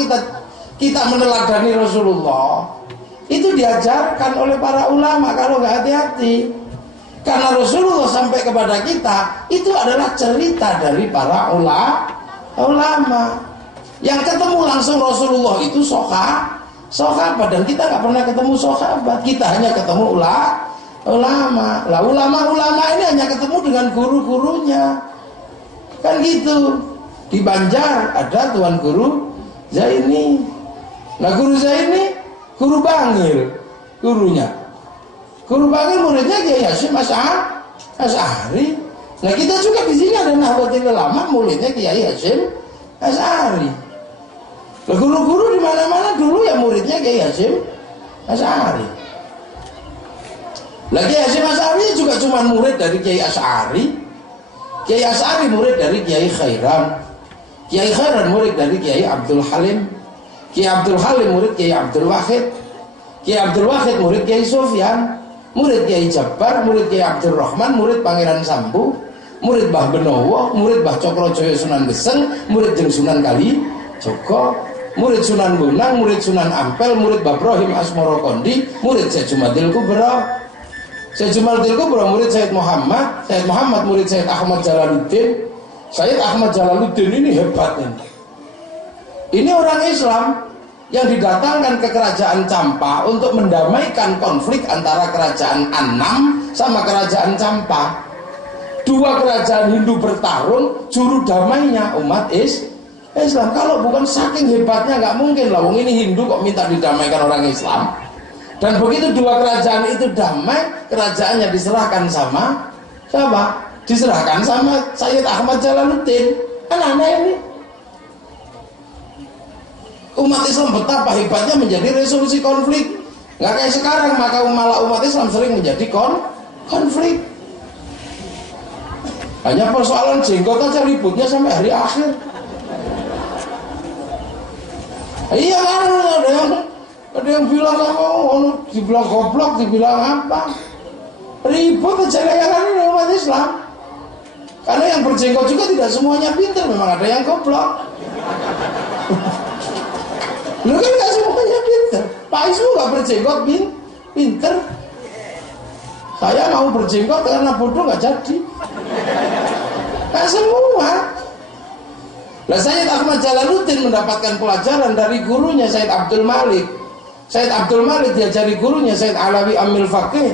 kita meneladani Rasulullah, itu diajarkan oleh para ulama kalau nggak hati-hati. Karena Rasulullah sampai kepada kita itu adalah cerita dari para ulama. Yang ketemu langsung Rasulullah itu sahabat, dan kita nggak pernah ketemu sahabat. Kita hanya ketemu ulama. Lah ulama ini hanya ketemu dengan guru-gurunya. Kan gitu. Di Banjar ada Tuan Guru Zaini. Nah Guru Zaini Guru Bangil gurunya. Guru Bangil muridnya Kiai Hasyim Asy'ari. Nah kita juga di sini ada Nahdlatul Ulama muridnya Kiai Hasyim Asy'ari. Nah, guru-guru di mana-mana dulu ya muridnya Kiai Hasyim Asy'ari. Lah Kiai Hasyim Asy'ari juga cuma murid dari Kiai Asy'ari. Kiai Asy'ari murid dari Kiai Khairan. Kiai Khairan murid dari Kiai Abdul Halim. Kiai Abdul Halim murid Kiai Abdul Wahid. Kiai Abdul Wahid murid Kiai Sufyan. Murid Kiai Jabbar, murid Kiai Abdul Rahman, murid Pangeran Sambu, murid Mbah Benowo, murid Mbah Cokrojoyo Sunan Geseng, murid Jeng Sunan Kali Joko, murid Sunan Bonang, murid Sunan Ampel, murid Mbah Ibrahim Asmoro Kondi, murid Syekh Jumadil Kubro. Syekh Jumadil Kubro murid Syed Muhammad murid Syed Ahmad Jalaluddin. Syed Ahmad Jalaluddin ini hebat ini. Ini orang Islam. yang didatangkan ke kerajaan Campa untuk mendamaikan konflik antara kerajaan Annam sama kerajaan Campa. Dua kerajaan Hindu bertarung, juru damainya umat Islam. Kalau bukan saking hebatnya nggak mungkin lah, wong ini Hindu kok minta didamaikan orang Islam. Dan begitu dua kerajaan itu damai, kerajaannya diserahkan sama siapa? Diserahkan sama Sayyid Ahmad Jalaluddin. Kan aneh ini. Umat Islam betapa hebatnya menjadi resolusi konflik. Nggak kayak sekarang, maka malah umat Islam sering menjadi konflik. Hanya persoalan jenggot aja ributnya sampai hari akhir. Iya kan, ada yang bilang dibilang goblok, dibilang apa, ribut aja kayak ini umat Islam. Karena yang berjenggot juga tidak semuanya pintar, memang ada yang goblok. Lu kan gak semuanya pintar. Pak Ismu gak berjenggot pintar. Saya mau berjenggot karena bodoh gak jadi. Gak semua. Nah, Sayyid Ahmad Jalaluddin mendapatkan pelajaran dari gurunya Sayyid Abdul Malik. Sayyid Abdul Malik diajari gurunya Sayyid Alawi Amil Faqih,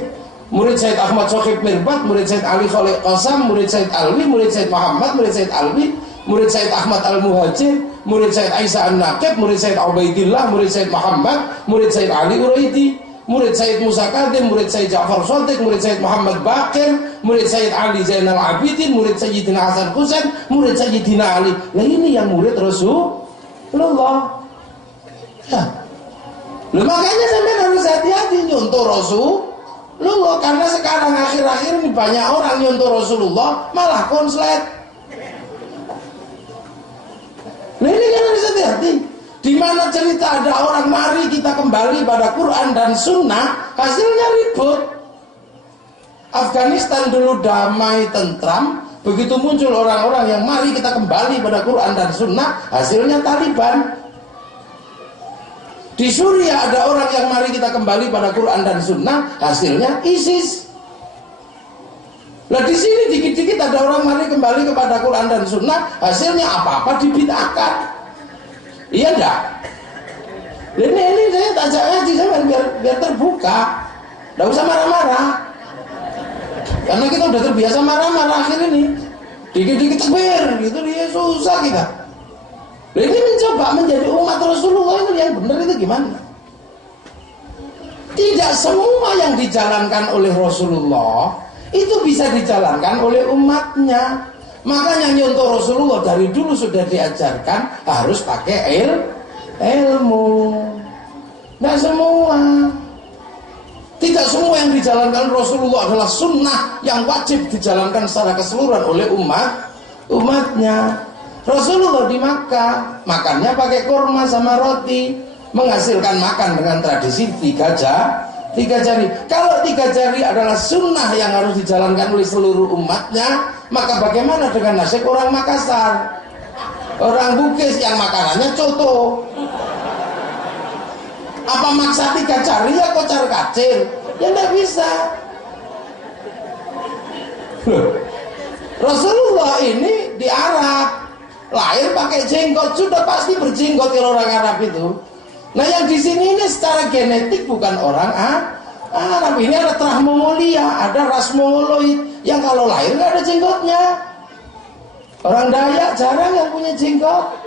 murid Sayyid Ahmad Sohib Mirbat, murid Sayyid Ali Khalid Qasam, murid Sayyid Alwi, murid Sayyid Muhammad, murid Sayyid Alwi, murid Sayyid Ahmad Al-Muhajir, murid Sayyid Aisyah An-Naqib, murid Sayyid Ubaidillah, murid Sayyid Muhammad, murid Sayyid Ali Uraidi, murid Sayyid Musa Kadim, murid Sayyid Ja'far Shadiq, murid Sayyid Muhammad Bakir, murid Sayyid Ali Zainal Abidin, murid Sayyidina Hasan Husain, murid Sayyidina Ali. Nah ini yang murid Rasulullah. Ya. Loh, makanya sampai harus hati-hati nyontoh Rasulullah, karena sekarang akhir-akhir ini banyak orang nyontoh Rasulullah malah konslet. Nah ini kan harus hati-hati. Di mana cerita ada orang mari kita kembali pada Quran dan Sunnah, hasilnya ribut. Afghanistan dulu damai tentram, begitu muncul orang-orang yang mari kita kembali pada Quran dan Sunnah, hasilnya Taliban. Di Suriah ada orang yang mari kita kembali pada Quran dan Sunnah, hasilnya ISIS. Nah di sini dikit-dikit ada orang mari kembali kepada Quran dan Sunnah, hasilnya apa-apa dibid'ahkan. Iya enggak? Ini saya tajak ngaji saya biar terbuka. Enggak usah marah-marah. Karena kita udah terbiasa marah-marah akhir ini. Dikit-dikit tekbir gitu dia susah kita. Ini mencoba menjadi umat Rasulullah itu yang benar itu gimana? Tidak semua yang dijalankan oleh Rasulullah itu bisa dijalankan oleh umatnya. Makanya nyontoh Rasulullah dari dulu sudah diajarkan harus pakai ilmu. Nah semua, tidak semua yang dijalankan Rasulullah adalah sunnah yang wajib dijalankan secara keseluruhan oleh umatnya. Rasulullah di Makkah makannya pakai kurma sama roti, menghasilkan makan dengan tradisi tiga jari. Kalau 3 jari adalah sunnah yang harus dijalankan oleh seluruh umatnya, maka bagaimana dengan nasib orang Makassar, orang Bugis yang makanannya coto? Apa maksa 3 jari ya kocar kacir? Ya tidak bisa. Rasulullah ini di Arab, lahir pakai jenggot, sudah pasti berjenggot kalau orang Arab itu. Nah yang di sini ini secara genetik bukan orang Arab, ini ada terah Mongolia, ada ras Mongoloid yang kalau lahir nggak ada jenggotnya. Orang Dayak jarang yang punya jenggot,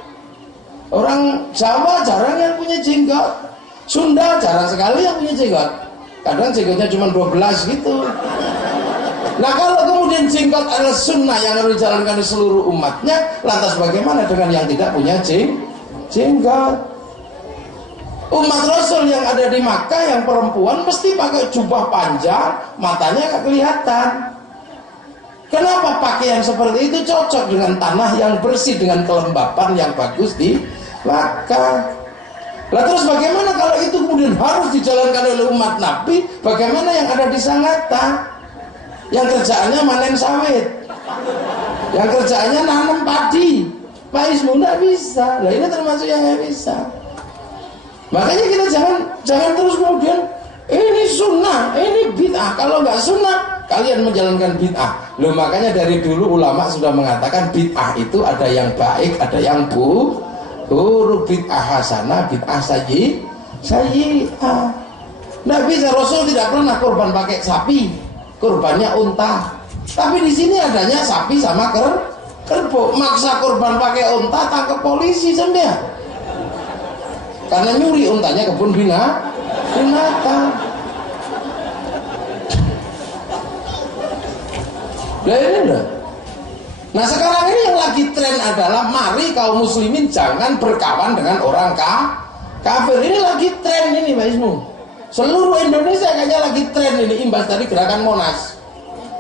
orang Jawa jarang yang punya jenggot, Sunda jarang sekali yang punya jenggot. Kadang jenggotnya cuma 12 gitu. Nah kalau kemudian jenggot adalah sunnah yang harus dijalankan oleh seluruh umatnya, lantas bagaimana dengan yang tidak punya jenggot? Umat Rasul yang ada di Makkah yang perempuan mesti pakai jubah panjang, matanya gak kelihatan. Kenapa pakaian seperti itu cocok dengan tanah yang bersih, dengan kelembapan yang bagus di Makkah? Lah terus bagaimana kalau itu kemudian harus dijalankan oleh umat Nabi? Bagaimana yang ada di Sangatta, yang kerjaannya manen sawit, yang kerjaannya nanam padi? Pak Ismu nggak bisa. Lah ini termasuk yang nggak bisa. Makanya kita jangan terus kemudian ini sunnah, ini bid'ah. Kalau nggak sunnah, kalian menjalankan bid'ah. Loh makanya dari dulu ulama sudah mengatakan bid'ah itu ada yang baik, ada yang huruf bid'ah hasanah, bid'ah sayyi'ah. Nggak bisa, Rasul tidak pernah kurban pakai sapi, kurbannya unta. Tapi di sini adanya sapi sama kerbau. Maksa kurban pakai unta, tangkap polisi sampean. Karena nyuri untanya kebun binatang. Nah ini udah. Nah sekarang ini yang lagi tren adalah mari kaum muslimin jangan berkawan dengan orang kafir. Ini lagi tren ini Pak Ismu. Seluruh Indonesia kayaknya lagi tren ini, imbas dari gerakan Monas.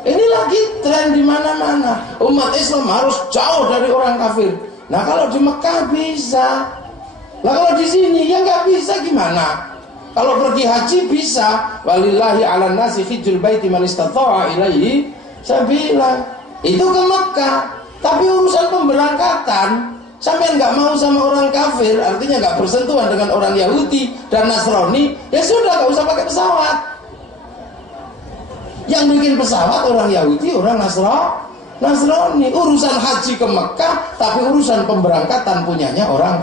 Ini lagi tren di mana-mana. Umat Islam harus jauh dari orang kafir. Nah kalau di Mekah bisa. Nah kalau di sini ya nggak bisa gimana? Kalau pergi haji bisa. Walillahi 'alan nasi hijjul baiti man istata'a ilaihi sabila. Itu ke Mekah. Tapi urusan pemberangkatan, sampai nggak mau sama orang kafir, artinya nggak bersentuhan dengan orang Yahudi dan Nasrani, ya sudah nggak usah pakai pesawat. Yang bikin pesawat orang Yahudi, orang Nasrani. Urusan haji ke Mekah, tapi urusan pemberangkatan punyanya orang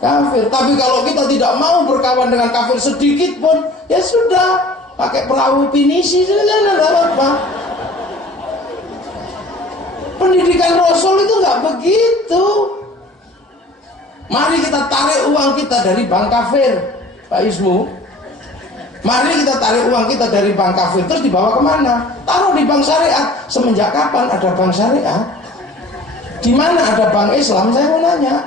kafir. Tapi kalau kita tidak mau berkawan dengan kafir sedikit pun, ya sudah pakai perahu pinisi saja, tidak apa-apa. Pendidikan Rasul itu nggak begitu. Mari kita tarik uang kita dari bank kafir, Pak Ismu. Mari kita tarik uang kita dari bank kafir, terus dibawa kemana? Taruh di bank syariat. Semenjak kapan ada bank syariat? Di mana ada bank Islam? Saya mau nanya.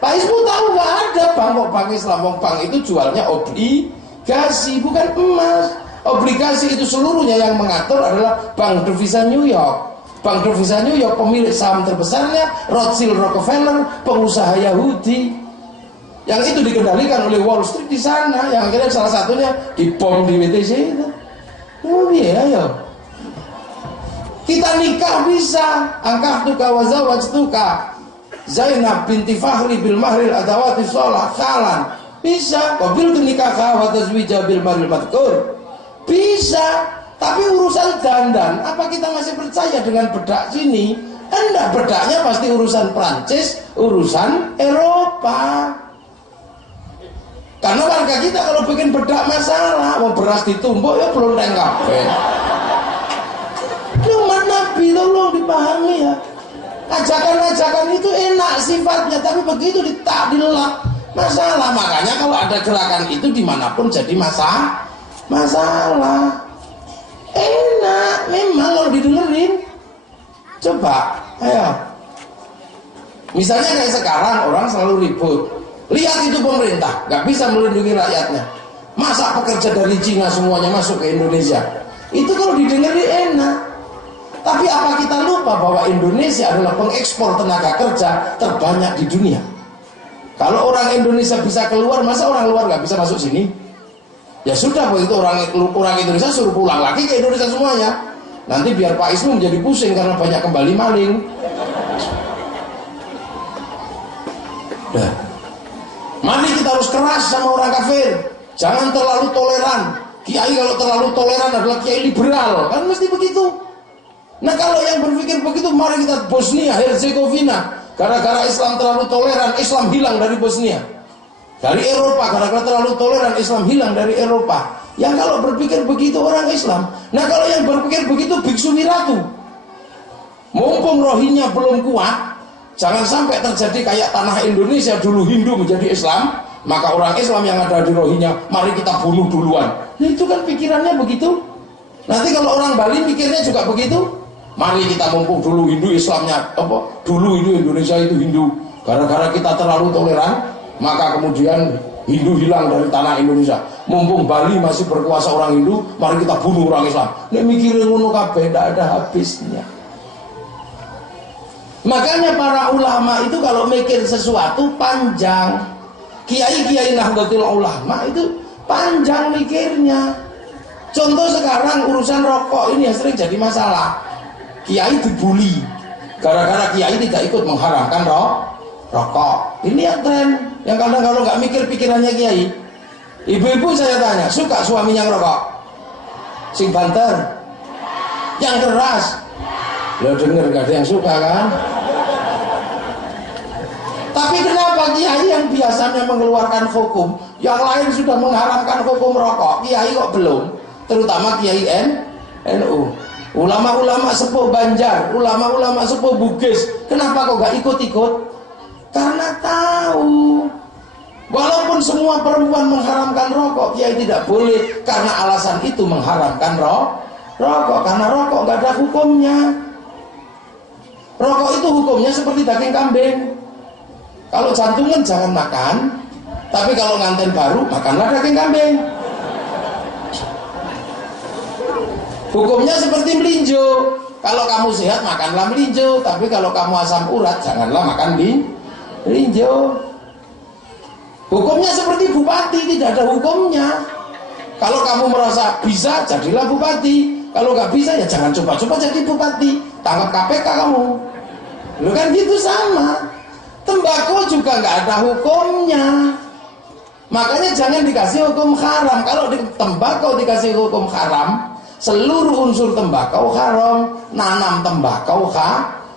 Pak Ismu tahu nggak ada bank Islam? Bank itu jualnya obligasi, bukan emas. Obligasi itu seluruhnya yang mengatur adalah Bank Devisa New York. Bank Devisa New York pemilik saham terbesarnya Rothschild Rockefeller, pengusaha Yahudi. Yang itu dikendalikan oleh Wall Street di sana. Yang akhirnya salah satunya dibom di WTC itu. Oh iya ya. Kita nikah bisa. Angkahtuka wa zawajtuka Zainab binti Fahri bil mahril adawati sholah khalan. Bisa. Qabiltu nikah wa tazwija bil mahril madkur. Bisa. Tapi urusan dandan, apa kita masih percaya dengan bedak sini? Enggak, bedaknya pasti urusan Prancis, urusan Eropa. Karena warga kita kalau bikin bedak masalah, mau beras ditumbuk ya belum kabeh. Umat Nabi tolong dipahami ya. Ajakan-ajakan itu enak sifatnya, tapi begitu dilak masalah. Makanya kalau ada gerakan itu dimanapun jadi masalah. Enak, memang kalau didengerin. Coba, ayo. Misalnya kayak sekarang orang selalu ribut. Lihat itu pemerintah, nggak bisa melindungi rakyatnya. Masa pekerja dari Cina semuanya masuk ke Indonesia? Itu kalau didengerin enak. Tapi apa kita lupa bahwa Indonesia adalah pengekspor tenaga kerja terbanyak di dunia? Kalau orang Indonesia bisa keluar, masa orang luar nggak bisa masuk sini? Ya sudah, begitu orang Indonesia suruh pulang lagi ke Indonesia semuanya. Nanti biar Pak Ismu menjadi pusing karena banyak kembali maling. Dah. Mari kita harus keras sama orang kafir. Jangan terlalu toleran. Kiai kalau terlalu toleran adalah kiai liberal, kan mesti begitu. Nah kalau yang berpikir begitu, mari kita Bosnia Herzegovina. Gara-gara Islam terlalu toleran, Islam hilang dari Bosnia. Dari Eropa, gara-gara terlalu toleran, Islam hilang dari Eropa. Yang kalau berpikir begitu orang Islam. Nah kalau yang berpikir begitu biksu wiratu. Mumpung rohinya belum kuat, jangan sampai terjadi kayak tanah Indonesia dulu Hindu menjadi Islam, maka orang Islam yang ada di rohinya, mari kita bunuh duluan. Nah itu kan pikirannya begitu. Nanti kalau orang Bali mikirnya juga begitu. Mari kita mumpung dulu Hindu Islamnya, dulu itu Indonesia itu Hindu. Gara-gara kita terlalu toleran, maka kemudian Hindu hilang dari tanah Indonesia. Mumpung Bali masih berkuasa orang Hindu, mari kita bunuh orang Islam. Nek mikirin ngono kabeh ndak ada habisnya. Makanya para ulama itu kalau mikir sesuatu panjang. Kiai-kiai Nahdlatul Ulama itu panjang mikirnya. Contoh sekarang urusan rokok ini yang sering jadi masalah. Kiai dibully gara-gara kiai tidak ikut mengharamkan rokok. Ini yang tren. Yang kadang kalau nggak mikir pikirannya kiai. Ibu-ibu saya tanya, suka suaminya ngerokok? Sing banter? Yang keras? Lo denger gak ada yang suka kan? Tapi kenapa Para kiai yang biasanya mengeluarkan hukum, yang lain sudah mengharamkan hukum rokok, kiai kok belum? Terutama kiai NU. Ulama-ulama sepuh Banjar, ulama-ulama sepuh Bugis, kenapa kok gak ikut-ikut? Karena tahu, walaupun semua perempuan mengharamkan rokok, kiai tidak boleh karena alasan itu mengharamkan rokok, karena rokok gak ada hukumnya. Rokok itu hukumnya seperti daging kambing. Kalau jantungan jangan makan, tapi kalau nganten baru makanlah daging kambing. Hukumnya seperti melinjo. Kalau kamu sehat makanlah melinjo, tapi kalau kamu asam urat janganlah makan melinjo. Hukumnya seperti bupati, tidak ada hukumnya. Kalau kamu merasa bisa, jadilah bupati. Kalau nggak bisa ya jangan coba-coba jadi bupati. Tangkap KPK kamu. Lu kan gitu sama. Tembakau juga nggak ada hukumnya. Makanya jangan dikasih hukum haram. Kalau tembakau dikasih hukum haram, seluruh unsur tembakau haram. Nanam tembakau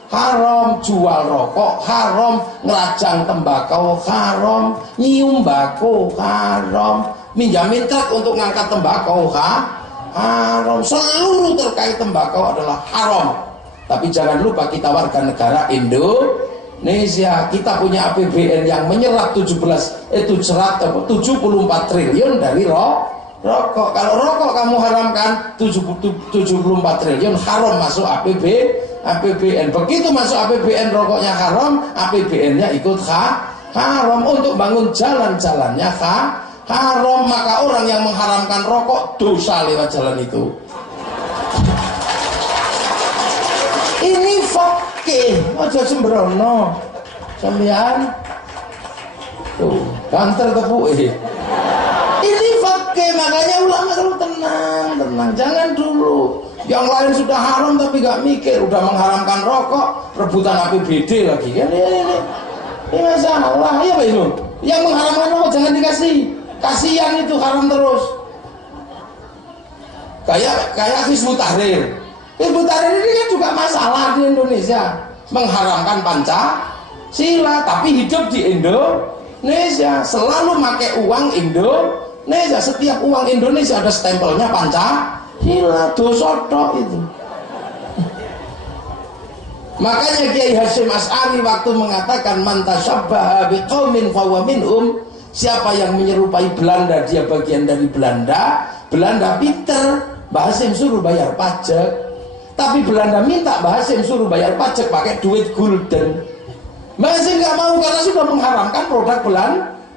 haram, jual rokok haram, ngerajang tembakau haram, nyium bako haram, minjamin truk untuk ngangkat tembakau haram. Seluruh terkait tembakau adalah haram. Tapi jangan lupa kita warga negara Indonesia, kita punya APBN yang menyerap 74 triliun dari rokok. Kalau rokok kamu haramkan 74 triliun haram masuk APBN. Begitu masuk APBN rokoknya haram, APBN-nya ikut haram. Untuk bangun jalan-jalannya haram. Maka orang yang mengharamkan rokok dosa lewat jalan itu. Ini fakih, aja sembrono. Sampeyan tuh, banter tepuk Ini fakih, makanya ulama selalu tenang. Jangan dulu. Yang lain sudah haram tapi gak mikir, udah mengharamkan rokok, rebutan APBD lagi kan. Ini masalah. Ya Pak Ibu, yang mengharamkan rokok jangan dikasih. Kasihan itu haram terus. Kayak Hizbut Tahrir. Hizbut Tahrir ini kan juga masalah di Indonesia, mengharamkan Pancasila tapi hidup di Indonesia, selalu pakai uang Indonesia. Setiap uang Indonesia ada stempelnya Pancasila. Dosa tok itu. Makanya Kiai Hasyim Asy'ari waktu mengatakan man tasyabbaha biqaumin fahuwa minhum, siapa yang menyerupai Belanda dia bagian dari Belanda. Belanda pinter, Mbah Hasyim suruh bayar pajak. Tapi Belanda minta Mbah Hasyim suruh bayar pajak pakai duit gulden. Mbah Hasyim nggak mau karena sudah mengharamkan produk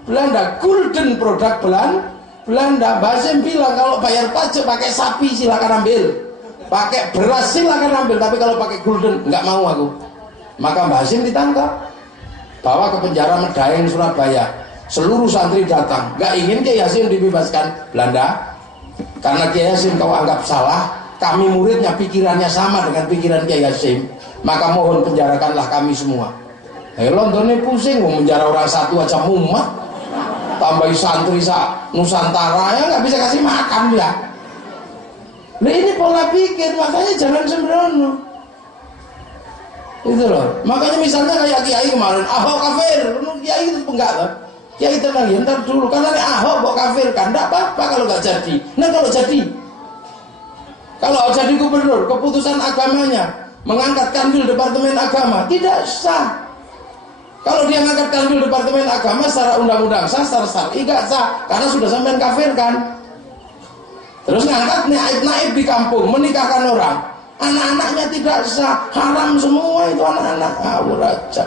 Belanda, gulden produk Belanda. Mbah Hasyim bilang kalau bayar pajak pakai sapi silakan ambil, pakai beras silakan ambil, tapi kalau pakai gulden nggak mau aku. Maka Mbah Hasyim ditangkap, bawa ke penjara Medaeng Surabaya. Seluruh santri datang, nggak ingin Kiai Hasyim dibebaskan Belanda, karena Kiai Hasyim kau anggap salah. Kami muridnya pikirannya sama dengan pikiran Kiai Hasyim, maka mohon penjarakanlah kami semua. Londonnya pusing, mau menjara orang satu aja mumet, tambahin santri Nusantara ya nggak bisa kasih makan ya. Nah ini pola pikir, makanya jangan sembrono. Itu loh. Makanya misalnya kayak Kiai kemarin, Ahok kafir, Kiai itu enggak loh. Kiai tenang ya, ntar dulu, karena Ahok kok kafir kan, enggak apa-apa kalau nggak jadi. Nah kalau jadi gubernur, keputusan agamanya mengangkat kanwil Departemen Agama tidak sah. Kalau dia mengangkat kanwil Departemen Agama secara undang-undang sah, secara syar'i enggak sah, karena sudah sampean kafirkan. Terus ngangkat naib di kampung, menikahkan orang, anak-anaknya tidak sah, haram semua itu anak-anak. Ngawur aja.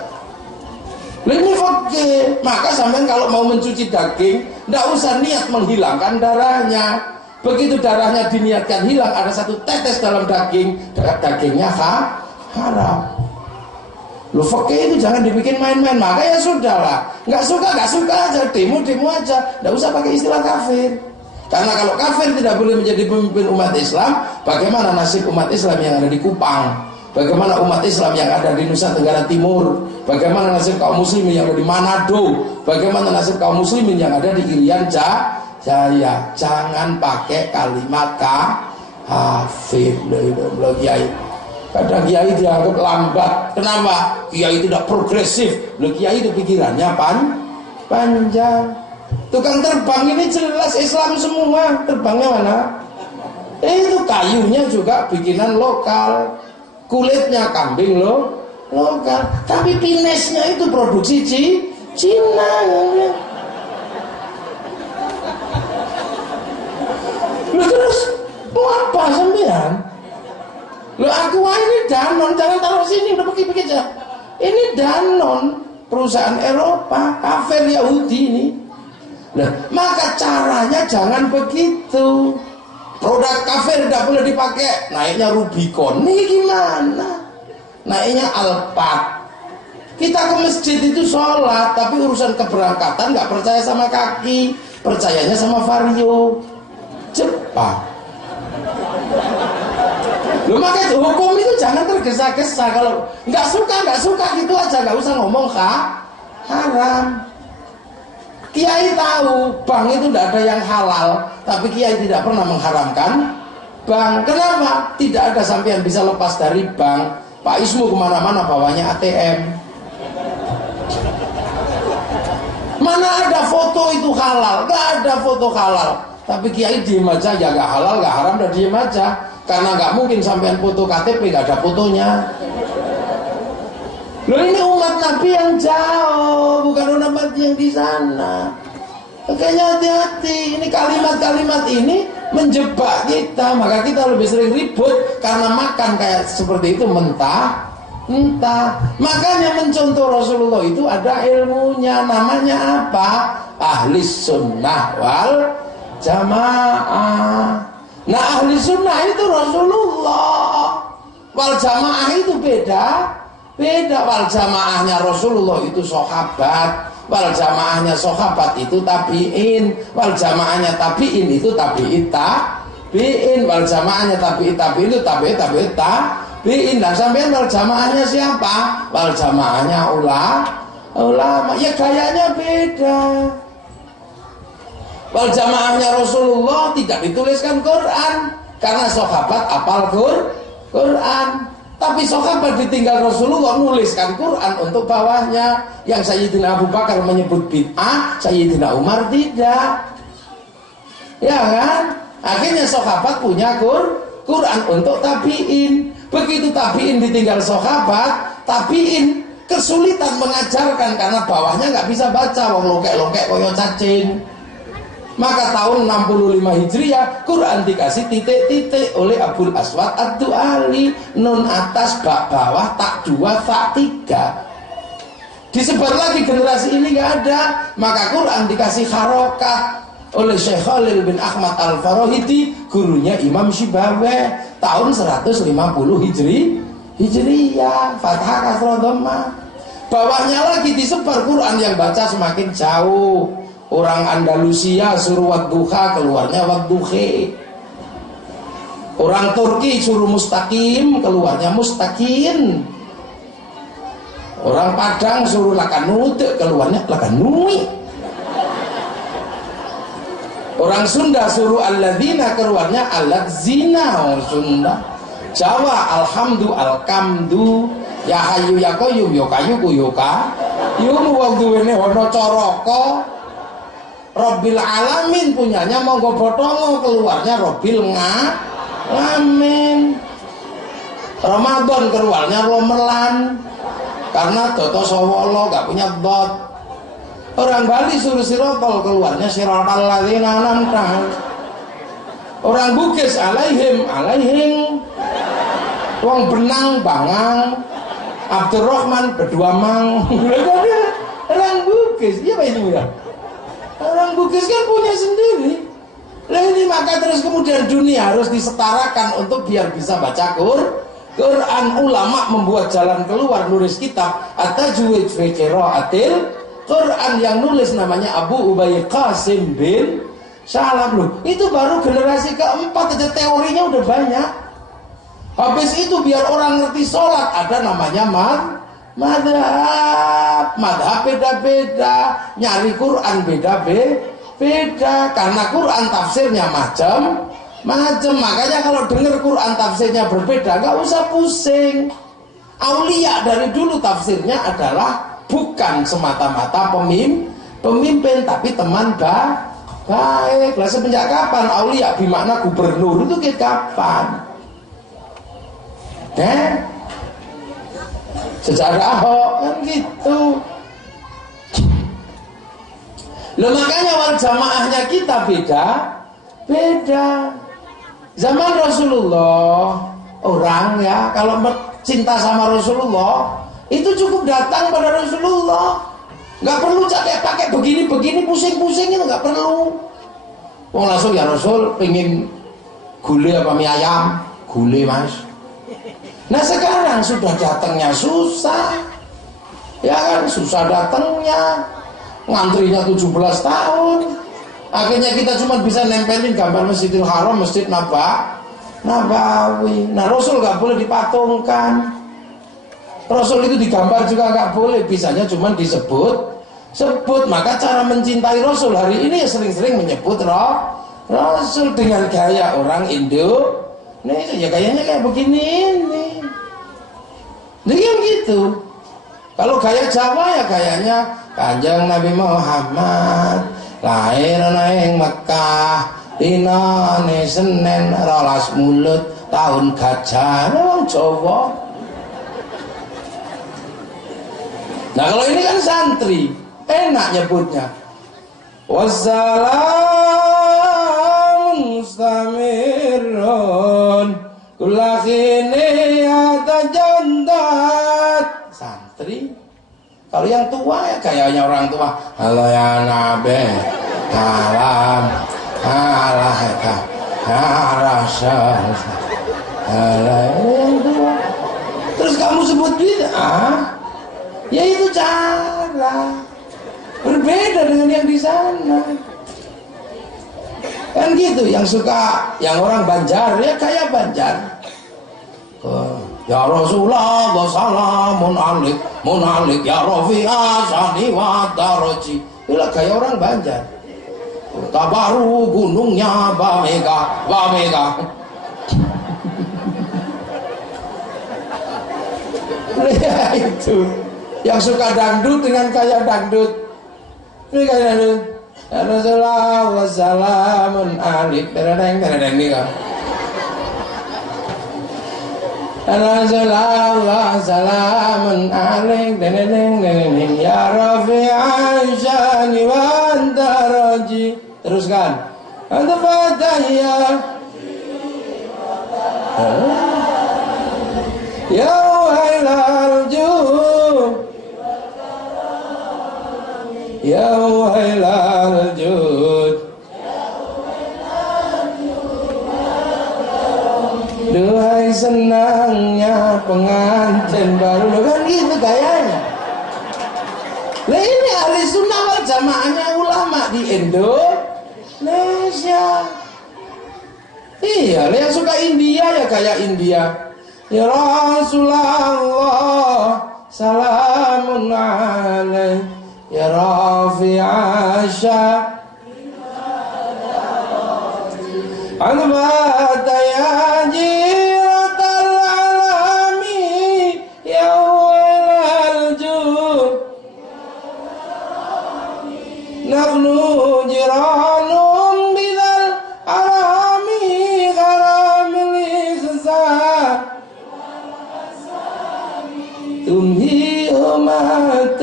Ini fakir. Maka sampean kalau mau mencuci daging, enggak usah niat menghilangkan darahnya. Begitu darahnya diniatkan hilang, ada satu tetes dalam daging, dagingnya haram. Lu fakir itu jangan dibikin main-main. Maka ya sudahlah, nggak suka aja, demo aja, nggak usah pakai istilah kafir. Karena kalau kafir tidak boleh menjadi pemimpin umat Islam, bagaimana nasib umat Islam yang ada di Kupang? Bagaimana umat Islam yang ada di Nusa Tenggara Timur? Bagaimana nasib kaum muslimin yang ada di Manado? Bagaimana nasib kaum muslimin yang ada di Irian Jaya? Jangan pakai kalimat kafir. Kadang kiai dianggap lambat. Kenapa? Kiai tidak progresif. Loh, kiai itu pikirannya panjang. Tukang terbang ini jelas Islam semua. Terbangnya mana? Itu kayunya juga bikinan lokal, kulitnya kambing lokal. Tapi pinesnya itu produksi Cina. Loh, terus mau apa sampean? Loh, aku ini Danon, jangan taruh sini, udah pergi aja. Ini Danon, perusahaan Eropa, kafir Yahudi ini. Nah, maka caranya jangan begitu. Produk kafir tidak boleh dipakai. Naiknya Rubicon, ini gimana? Naiknya Alphard. Kita ke masjid itu sholat, tapi urusan keberangkatan nggak percaya sama kaki, percayanya sama Vario. Cepat. Loh, makanya hukum itu jangan tergesa-gesa. Kalau nggak suka gitu aja, nggak usah ngomong haram. Kiai tahu bank itu tidak ada yang halal, tapi kiai tidak pernah mengharamkan bank. Kenapa? Tidak ada sampean bisa lepas dari bank. Pak Ismu kemana-mana bawanya ATM. Mana ada foto itu halal? Nggak ada foto halal. Tapi kiai diem aja, ya nggak halal, nggak haram, dan diem aja. Karena nggak mungkin sampean foto KTP nggak ada fotonya. Loh, ini umat Nabi yang jauh, bukan umat yang di sana. Makanya hati-hati. Ini kalimat-kalimat ini menjebak kita. Maka kita lebih sering ribut karena makan kayak seperti itu mentah. Makanya mencontoh Rasulullah itu ada ilmunya. Namanya apa? Ahli sunnah wal jamaah. Nah, ahli sunnah itu Rasulullah, wal jamaah itu beda. Wal jamaahnya Rasulullah itu sahabat, wal jamaahnya sahabat itu tabiin, wal jamaahnya tabiin itu tabiin, wal jamaahnya tabiin itu tabiin. Dan sampean wal jamaahnya siapa? Wal jamaahnya ulama. Ya gayanya beda. Wal jamaahnya Rasulullah tidak dituliskan Quran karena sahabat apal Quran. Tapi sahabat ditinggal Rasulullah nuliskan Quran untuk bawahnya. Yang Sayyidina Abu Bakar menyebut bid'ah, Sayyidina Umar tidak. Ya kan? Akhirnya sahabat punya Quran untuk tabiin. Begitu tabiin ditinggal sahabat, tabiin kesulitan mengajarkan karena bawahnya nggak bisa baca, wong longkek-longkek koyo cacing. Maka tahun 65 Hijriah Quran dikasih titik-titik oleh Abul Aswad Ad-Du'ali, nun atas bak bawah tak 2 tak 3. Disebar lagi generasi ini nggak ada. Maka Quran dikasih harokat oleh Syekh Khalil bin Ahmad Al-Farahidi, gurunya Imam Syibaweh, tahun 150 Hijriyah, Fathah Kasrah Dhammah. Bawahnya lagi disebar Quran yang baca semakin jauh. Orang Andalusia suruh wadduha, keluarnya wadduhe. Orang Turki suruh mustaqim, keluarnya mustaqin. Orang Padang suruh lakanut, keluarnya lakanui. Orang Sunda suruh alladzina, keluarnya alladzina. Orang Sunda. Jawa alhamdu alkamdu, ya hayu ya qayyum ya kayu kuyoka. Yumu wong duwene ana coroko. Robbil alamin punyanya monggo botongo, keluarnya Robbil ngalamin. Ramadan keluarnya Romelan karena Toto Sowolo gak punya dot. Orang Bali suruh sirotol, keluarnya sirotol ladzina an'amta. Orang Bugis alaihim. Wong Benang bangang. Abdurrahman berdua mang. Orang Bugis, iya Pak itu ya. Orang Bugis kan punya sendiri. Nah ini maka terus kemudian dunia harus disetarakan untuk biar bisa baca Quran. Ulama membuat jalan keluar, nulis kitab At-Tajwid fi Qiraatil Quran, yang nulis namanya Abu Ubay Qasim bin Salam. Loh, itu baru generasi keempat aja, teorinya udah banyak. Habis itu biar orang ngerti sholat, ada namanya madhab beda-beda, nyari Quran beda-beda, karena Quran tafsirnya macam. Makanya kalau dengar Quran tafsirnya berbeda, nggak usah pusing. Aulia dari dulu tafsirnya adalah bukan semata-mata pemimpin, tapi teman baik. Lah semenjak kapan aulia bermakna gubernur itu ke kapan? Sejak ada Ahok kan gitu. Loh makanya wal jamaahnya kita beda. Zaman Rasulullah orang ya kalau cinta sama Rasulullah itu cukup datang pada Rasulullah, nggak perlu pakai begini pusing itu nggak perlu. Wong langsung ya Rasul pengen gulai apa mie ayam, gulai mas. Nah sekarang sudah datangnya susah, ya kan susah datangnya, ngantrinya 17 tahun. Akhirnya kita cuma bisa nempelin gambar Masjidil Haram, Masjid Nabawi. Nah Rasul nggak boleh dipatungkan. Rasul itu digambar juga nggak boleh, bisanya cuma disebut. Maka cara mencintai Rasul hari ini ya sering-sering menyebut Rasul dengan gaya orang Indo. Nih ya gayanya kayak begini nih. Jadi gitu. Kalau gaya Jawa ya gayanya Kanjeng Nabi Muhammad lahir nang Mekah dinane Senin 12 Mulut tahun gajah wong Jawa. Nah kalau ini kan santri enak nyebutnya wassalamun mustamirun kulakhini atajandat. Santri. Kalau yang tua ya kayaknya orang tua. Halo ya Nabi, salam, alaika, ya Rasul. Halo yang tua. Terus kamu sebut bid'ah, ya itu cara berbeda dengan yang di sana. Kan gitu, yang suka, yang orang Banjar ya kayak Banjar. Ya Rasulullah salamun alik ya Rafi'a sani wa daraji. Itulah gaya orang Banjar. Tabaru gunungnya Bamega. Ya itu. Yang suka dangdut dengan gaya dangdut. Ini gaya dangdut. Ya Rasulullah salamun alik. Tereng nih kan. Rasulullah salamun alaik deneng ya Rafi'an syani wa antaraji. Teruskan anta fatahya ya wailal jud ya wailal jud duhai senangnya pengantin baru. Kan gitu gayanya. Nah ini ahli sunnah wal jamaahnya ulama di Indonesia. Iya, yang suka India ya kayak India. Ya Rasulullah salamun alaih ya Rafi'asya Al-Bata ya jiratal alami ya wailal jud nahnu jiranum bidal alami karamil ikhsan tumhi umat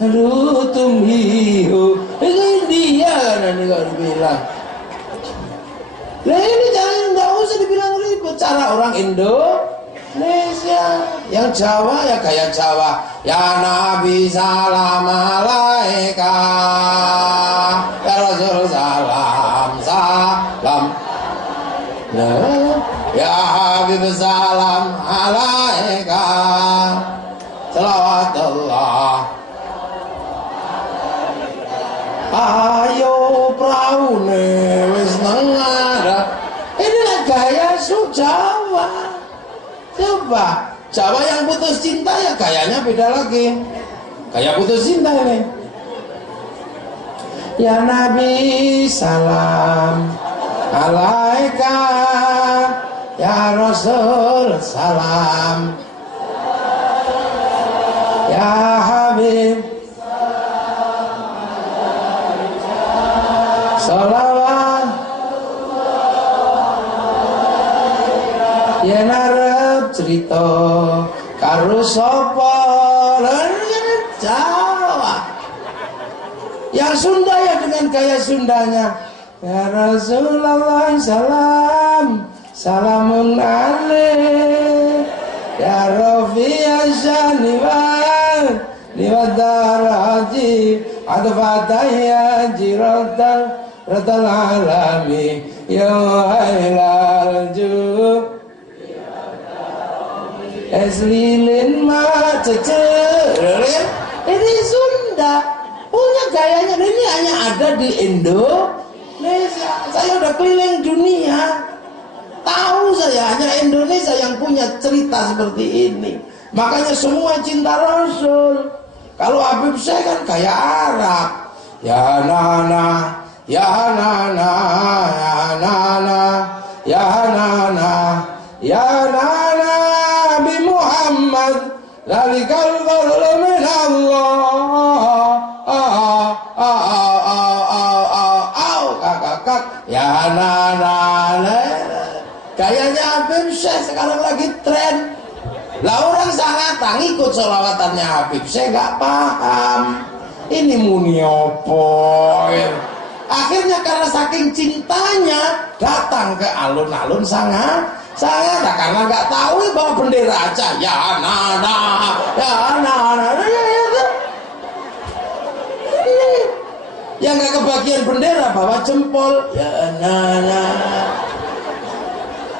aduh tumhi itu India kan ini kalau dibilang. Nah ini jangan, nggak usah dibilang ribet. Cara orang Indonesia. Yang Jawa ya kayak Jawa. Ya Nabi salam alaika, ya Rasul salam. Nah, ya Habib salam alaika, salawatullah. Ayo praune wis nengara. Inilah gaya Jawa. Coba Jawa yang putus cinta ya gayanya beda lagi. Gaya putus cinta ini. Ya Nabi salam alaika ya Rasul salam ya Habib salawat yen arep cerita karo sapa Jawa yang Sunda ya dengan gaya Sundanya ya Rasulullah salam salamun alaik ya Rafi'a syani wa darajib adfataya jiratal ratal alami ya hailal jub eslilin ma cecer. Ini Sunda punya gayanya, ini hanya ada di Indonesia. Saya udah keliling dunia, tahu saya hanya Indonesia yang punya cerita seperti ini. Makanya semua cinta Rasul. Kalau Habib saya kan kayak Arab. Ya nana, ya nana, ya nana, ya nana, ya nana bi Muhammad zalikal fadlu min Allah. Ya nana. Kayaknya Habib Syekh sekarang lagi tren. Lah orang sangat ngikut sholawatnya Habib Syekh nggak paham. Ini muni opo. Akhirnya karena saking cintanya datang ke alun-alun sangat karena nggak tahu bawa bendera aja. Ya nana, ya nana, yang nggak kebagian bendera bawa jempol. Ya nana.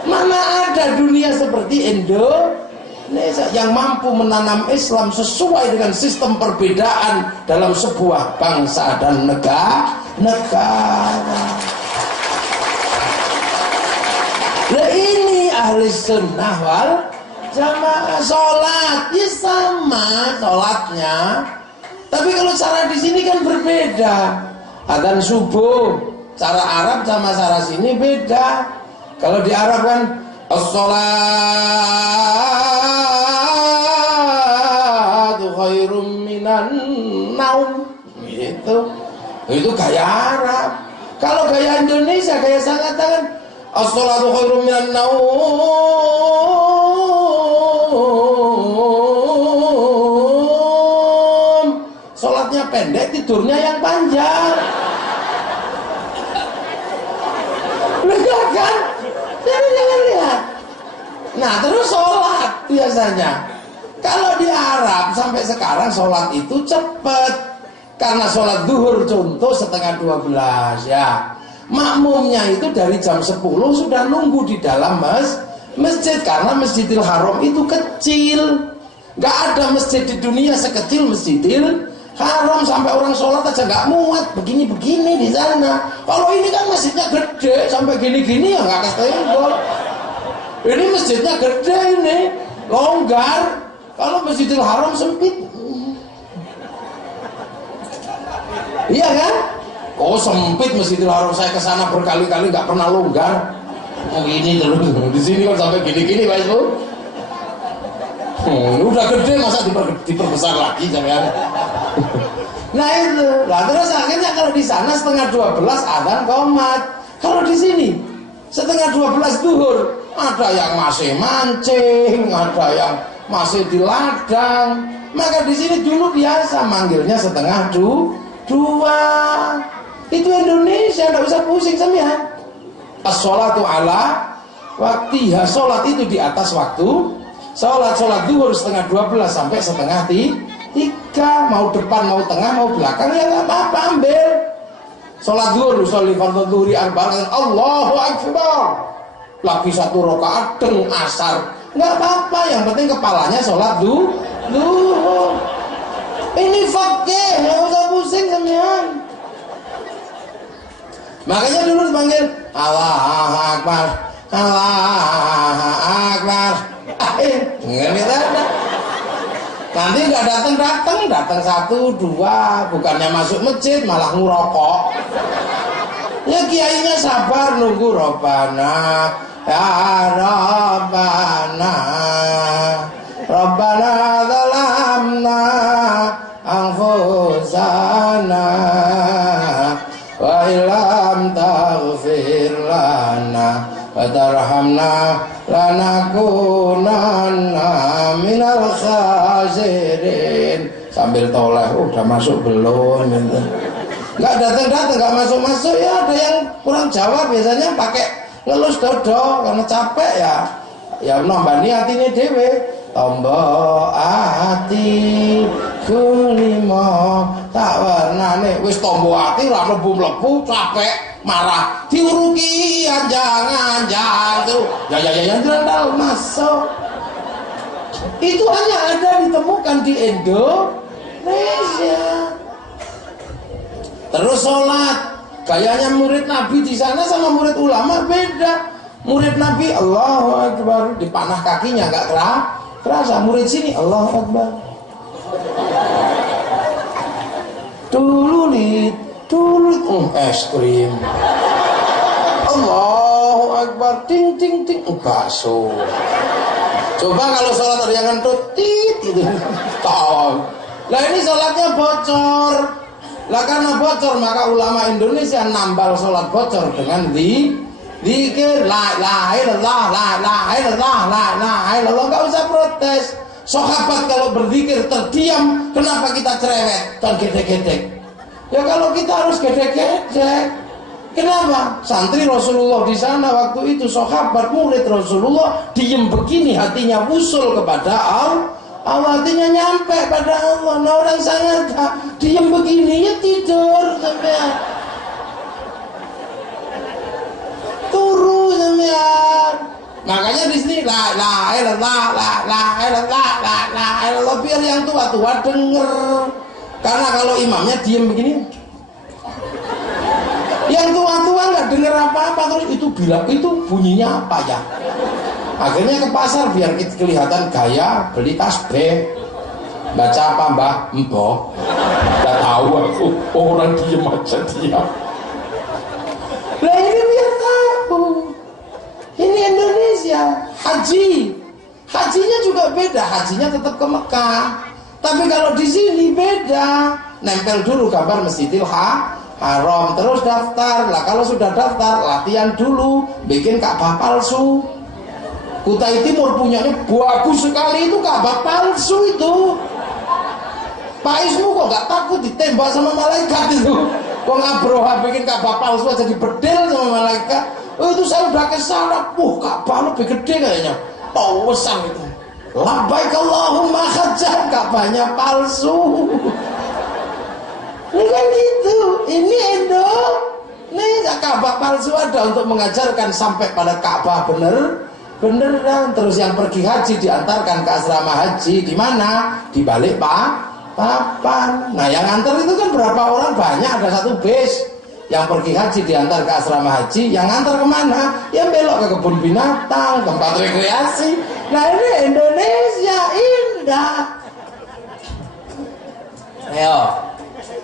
Mana ada dunia seperti Indonesia yang mampu menanam Islam sesuai dengan sistem perbedaan dalam sebuah bangsa dan negara. Nah ini ahli sunnah wal jamaah. Sholat ya sama sholatnya, tapi kalau cara di sini kan berbeda. Adzan subuh cara Arab sama cara sini beda. Kalau di Arab kan as-sholatu khairum minan naum gitu. Itu gaya Arab. Kalau gaya Indonesia gaya sangat kan as-sholatu khairum minan naum. Sholatnya pendek, tidurnya yang panjang. Lihat kan? Jadi jangan lihat. Nah terus sholat biasanya. Kalau di Arab sampai sekarang sholat itu cepat. Karena sholat duhur contoh 11:30 ya. Makmumnya itu dari jam 10 sudah nunggu di dalam masjid. Karena Masjidil Haram itu kecil. Gak ada masjid di dunia sekecil Masjidil Haram. Sampai orang sholat aja gak muat begini-begini di sana. Kalau ini kan masjidnya gede sampai gini-gini ya gak kesenggol. Ini masjidnya gede ini, longgar. Kalau Masjidil Haram sempit. Iya kan? Oh sempit Masjidil Haram, saya kesana berkali-kali nggak pernah longgar. Oh ini terus di sini kan sampai gini-gini Pak Ibu. Udah gede masa diperbesar lagi jangan. Nah itu, lah terus akhirnya kalau di sana 11:30 adzan qomat. Kalau di sini 11:30 duhur. Ada yang masih mancing, ada yang masih di ladang. Maka di sini dulu biasa manggilnya 1:30. Itu Indonesia, enggak usah pusing sampean. As-sholatu ala waktiha. Sholat itu di atas waktu. Sholat duhur 11:30 sampai 1:30. Mau depan, mau tengah, mau belakang ya nggak apa-apa ambil. Sholat duhur, sholli fardhu dhuhri arba'an, Allahu Akbar. Lagi 1 rakaat deng asar, nggak apa-apa. Yang penting kepalanya sholat duhur. Ini fakih, nggak usah pusing sampean. Makanya dulu dipanggil Allahu Akbar, Allahu Akbar. Nanti nggak datang 1, 2, bukannya masuk masjid malah ngerokok. Ya kiainya sabar nunggu Robbana ya Robbana Rabbana zalamna anfusana wa illam taghfir lana wa tarhamna lanakunanna minal khasirin. Sambil toleh, udah masuk belum? Nggak datang-datang, nggak masuk-masuk. Ya ada yang kurang jawab, biasanya pakai ngelus dodo karena capek ya. Ya nambani atine dhewe. Tombo ati kulimo tak warnane wis tombo ati ora mlebu-mlebu capek marah diuruki anjang-anjang tuh ya ndal masuk. Itu hanya ada ditemukan di Indonesia. Terus sholat, gayanya murid Nabi di sana sama murid ulama beda. Murid Nabi Allahu Akbar dipanah kakinya nggak kerasa. Murid sini Allahu Akbar. Tululit es krim. Allahu Akbar ting ting ting bakso. Coba kalau sholat ada yang ngentut tit gitu. Tol. Lah ini sholatnya bocor. Lah karena bocor maka ulama Indonesia nambal sholat bocor dengan zikir la ilaha illallah la ilaha illallah la ilaha illallah. Enggak usah protes. Sahabat kalau berzikir terdiam, kenapa kita cerewet dan gedek-gedek? Ya kalau kita harus gedek-gedek. Kenapa? Santri Rasulullah di sana waktu itu sahabat murid Rasulullah diem begini, hatinya usul kepada Allah, hatinya nyampe pada Allah. Nah orang sangat diem begini ya tidur sampai turu sampean. Makanya di sini la ilaha illallah la ilaha illallah la ilaha illallah biar yang tua-tua denger. Karena kalau imamnya diem begini, yang tua-tua nggak dengar apa-apa, terus itu bilang itu bunyinya apa ya? Akhirnya ke pasar biar kelihatan gaya beli tasbih. Baca apa mbah? Mbah. Nggak tahu aku. Orang diem aja dia. Lah ini biar tahu. Ini Indonesia. Hajinya juga beda. Hajinya tetap ke Mekah. Tapi kalau di sini beda. Nempel dulu gambar Masjidil Haram, terus daftar. Lah kalau sudah daftar, latihan dulu bikin Ka'bah palsu. Kutai Timur punyanya bagus sekali itu Ka'bah palsu itu. Pak Ismu kok gak takut ditembak sama malaikat itu? Kok Abroha bikin Ka'bah palsu aja dibedel sama malaikat? Oh itu saya udah kesana. Ka'bah lebih gede kayaknya. Oh besar itu. Labbaik Allahumma hajjah, Ka'bahnya palsu. Ini kan gitu. Ini Indonesia. Ka'bah palsu ada untuk mengajarkan sampai pada Ka'bah beneran. Terus yang pergi haji diantarkan ke asrama haji di mana? Di balik papan. Nah yang antar itu kan berapa orang? Banyak, ada satu bis. Yang pergi haji diantar ke asrama haji. Yang antar kemana? Yang belok ke kebun binatang, tempat rekreasi. Nah ini Indonesia indah. Ayo.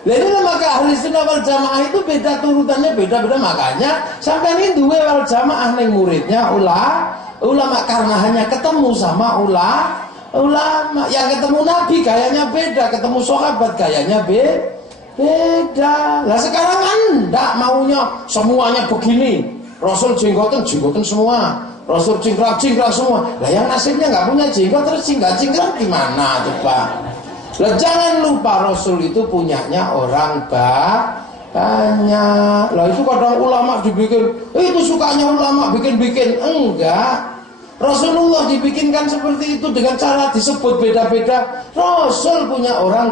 Jadi maka ahli sunnah wal jamaah itu beda turutannya, beda-beda. Makanya sampai ini dua wal jamaah neng muridnya ulama karena hanya ketemu sama ulama. Yang ketemu Nabi gayanya beda, ketemu sahabat gayanya beda. Lah sekarang enggak maunya semuanya begini. Rasul jenggotan semua, Rasul cingkrang semua. Lah yang nasibnya nggak punya jenggot terus cingkrang gimana coba? Lah jangan lupa Rasul itu punyanya orang banyak. Lah itu kadang ulama dibikin, itu sukanya ulama bikin-bikin. Enggak. Rasulullah dibikinkan seperti itu dengan cara disebut beda-beda. Rasul punya orang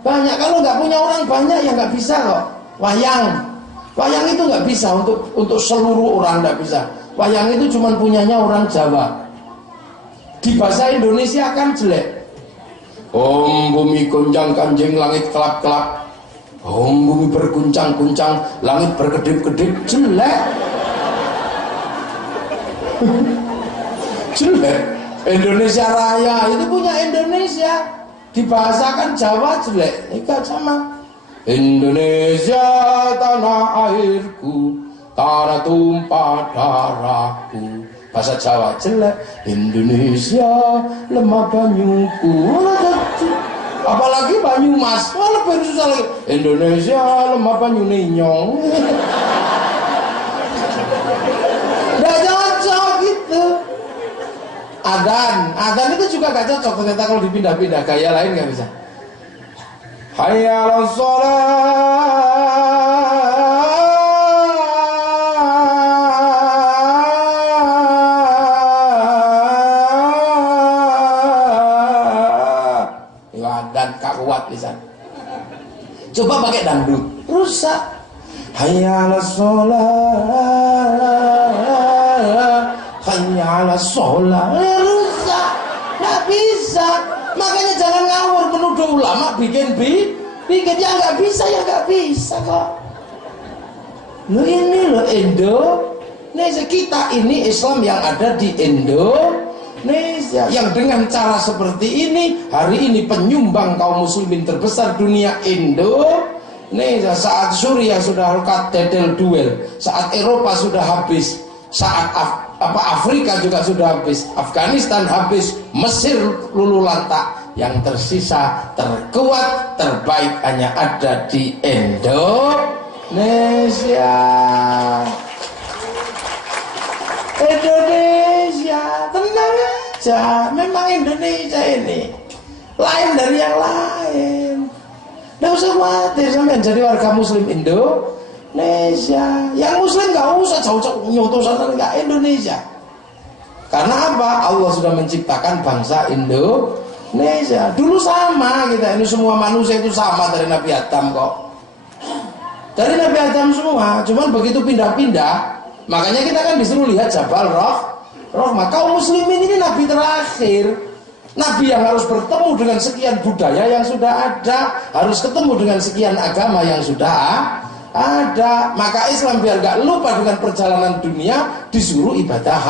banyak. Kalau nggak punya orang banyak ya nggak bisa kok. Wayang itu nggak bisa untuk seluruh orang, nggak bisa. Wayang itu cuma punyanya orang Jawa. Di bahasa Indonesia kan jelek. Om bumi gonjang kanjeng langit kelap-kelap. Om bumi berguncang-guncang langit berkedip-kedip. Jelek. Jelek. Indonesia Raya itu punya Indonesia. Dibahasakan Jawa jelek. Enggak sama. Indonesia tanah airku, tanah tumpah darahku. Bahasa Jawa jelek. Indonesia lemah banyuku. Apalagi Banyumas, lebih susah lagi. Indonesia lemah banyu ninyong. Nggak cocok gitu. Adzan itu juga gak cocok ternyata kalau dipindah-pindah gaya lain nggak bisa. Hayya 'alas shalah. Dan gak kuat lisan. Coba pakai dangdut, rusak. Hayya 'alas shalah, hayya 'alas shalah, rusak. Nggak bisa. Makanya jangan ngawur menuduh ulama bikin ya nggak bisa kok. Lo ini lo Indonesia, kita ini Islam yang ada di Indonesia yang dengan cara seperti ini hari ini penyumbang kaum muslimin terbesar dunia Indonesia. Saat Suriah sudah dedel duel, saat Eropa sudah habis, saat Afrika juga sudah habis, Afghanistan habis, Mesir luluh lantak, yang tersisa terkuat terbaik hanya ada di Indonesia. Tenang aja, memang Indonesia ini lain dari yang lain. Nggak usah khawatir sampai jadi warga muslim Indonesia. Yang muslim nggak usah jauh-jauh nyoto sana, nggak Indonesia. Karena apa? Allah sudah menciptakan bangsa Indonesia. Dulu sama kita ini, semua manusia itu sama dari Nabi Adam kok. Dari Nabi Adam semua, cuman begitu pindah-pindah. Makanya kita kan disuruh lihat Jabal Rahmah. Kaum muslimin ini nabi terakhir. Nabi yang harus bertemu dengan sekian budaya yang sudah ada, harus ketemu dengan sekian agama yang sudah ada. Maka Islam biar gak lupa dengan perjalanan dunia, disuruh ibadah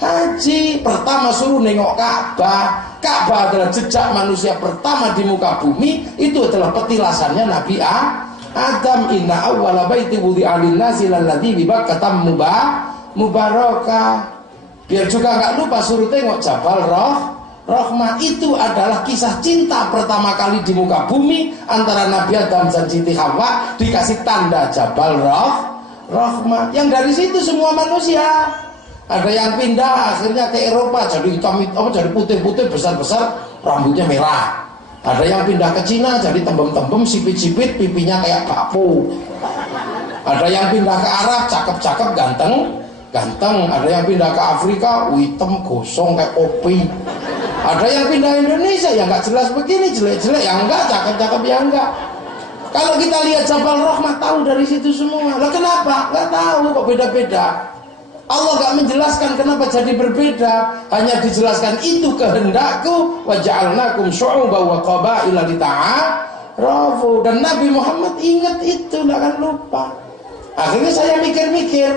haji. Pertama suruh nengok Ka'bah. Ka'bah adalah jejak manusia pertama di muka bumi. Itu adalah petilasannya Nabi Adam. Inna awwala baiti wudi'a lin-nasi lalladzi bi Bakkah mubarakah. Biar juga nggak lupa suruh tengok Jabal Rahmah. Itu adalah kisah cinta pertama kali di muka bumi antara Nabi Adam dan Siti Hawa, dikasih tanda Jabal Rahmah. Yang dari situ semua manusia. Ada yang pindah akhirnya ke Eropa jadi hitam, jadi putih-putih besar-besar, rambutnya merah. Ada yang pindah ke Cina jadi tembem-tembem, sipit-sipit, pipinya kayak bakpo. Ada yang pindah ke Arab, cakep-cakep, ganteng. Ada yang pindah ke Afrika, hitam, gosong kayak kopi. Ada yang pindah Indonesia, yang nggak jelas begini, jelek-jelek, yang enggak, cakep-cakep, yang enggak. Kalau kita lihat Jabal Rahmah, tahu dari situ semua. Lah kenapa? Nggak tahu kok beda-beda. Allah gak menjelaskan kenapa jadi berbeda, hanya dijelaskan itu kehendakku, wa ja'alnakum syu'uban wa qabaila lita'arafu. Dan Nabi Muhammad ingat itu, gak akan lupa. Akhirnya saya mikir-mikir,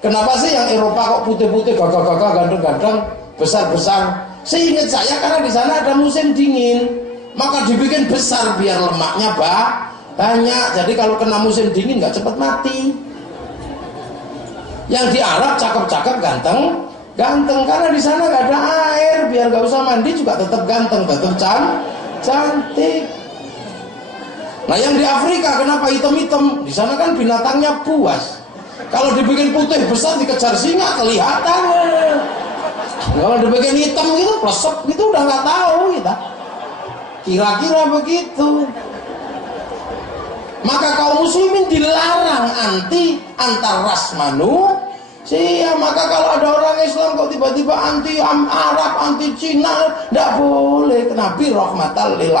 kenapa sih yang Eropa kok putih-putih, gagah-gagah, ganteng-ganteng, besar-besar? Seingat saya karena di sana ada musim dingin, maka dibikin besar biar lemaknya banyak. Jadi kalau kena musim dingin gak cepat mati. Yang di Arab cakep-cakep, ganteng, karena di sana gak ada air, biar gak usah mandi juga tetap ganteng, tetap cantik. Nah yang di Afrika kenapa hitam-hitam? Di sana kan binatangnya buas. Kalau dibikin putih besar dikejar singa kelihatan. Kalau dibikin hitam gitu, plesep gitu udah nggak tahu kita. Kira-kira begitu. Maka kaum muslimin dilarang antar ras manusia. Maka kalau ada orang Islam kok tiba-tiba anti Arab, anti Cina, tidak boleh. Nabi rahmatan lil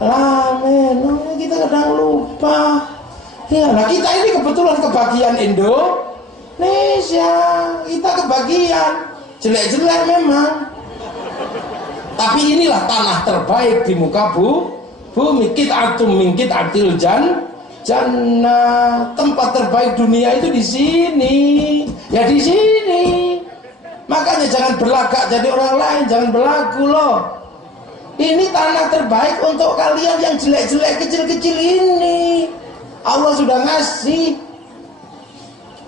alamin. Kita kadang lupa. Ya, nah kita ini kebetulan kebagian Indonesia. Kita kebagian. Jelek-jelek memang. Tapi inilah tanah terbaik di muka bumi. Qit'atun min qit'atil jannah. Tempat terbaik dunia itu di sini. Ya di sini. Makanya jangan berlagak jadi orang lain, jangan berlagu loh. Ini tanah terbaik untuk kalian yang jelek-jelek kecil-kecil ini. Allah sudah ngasih.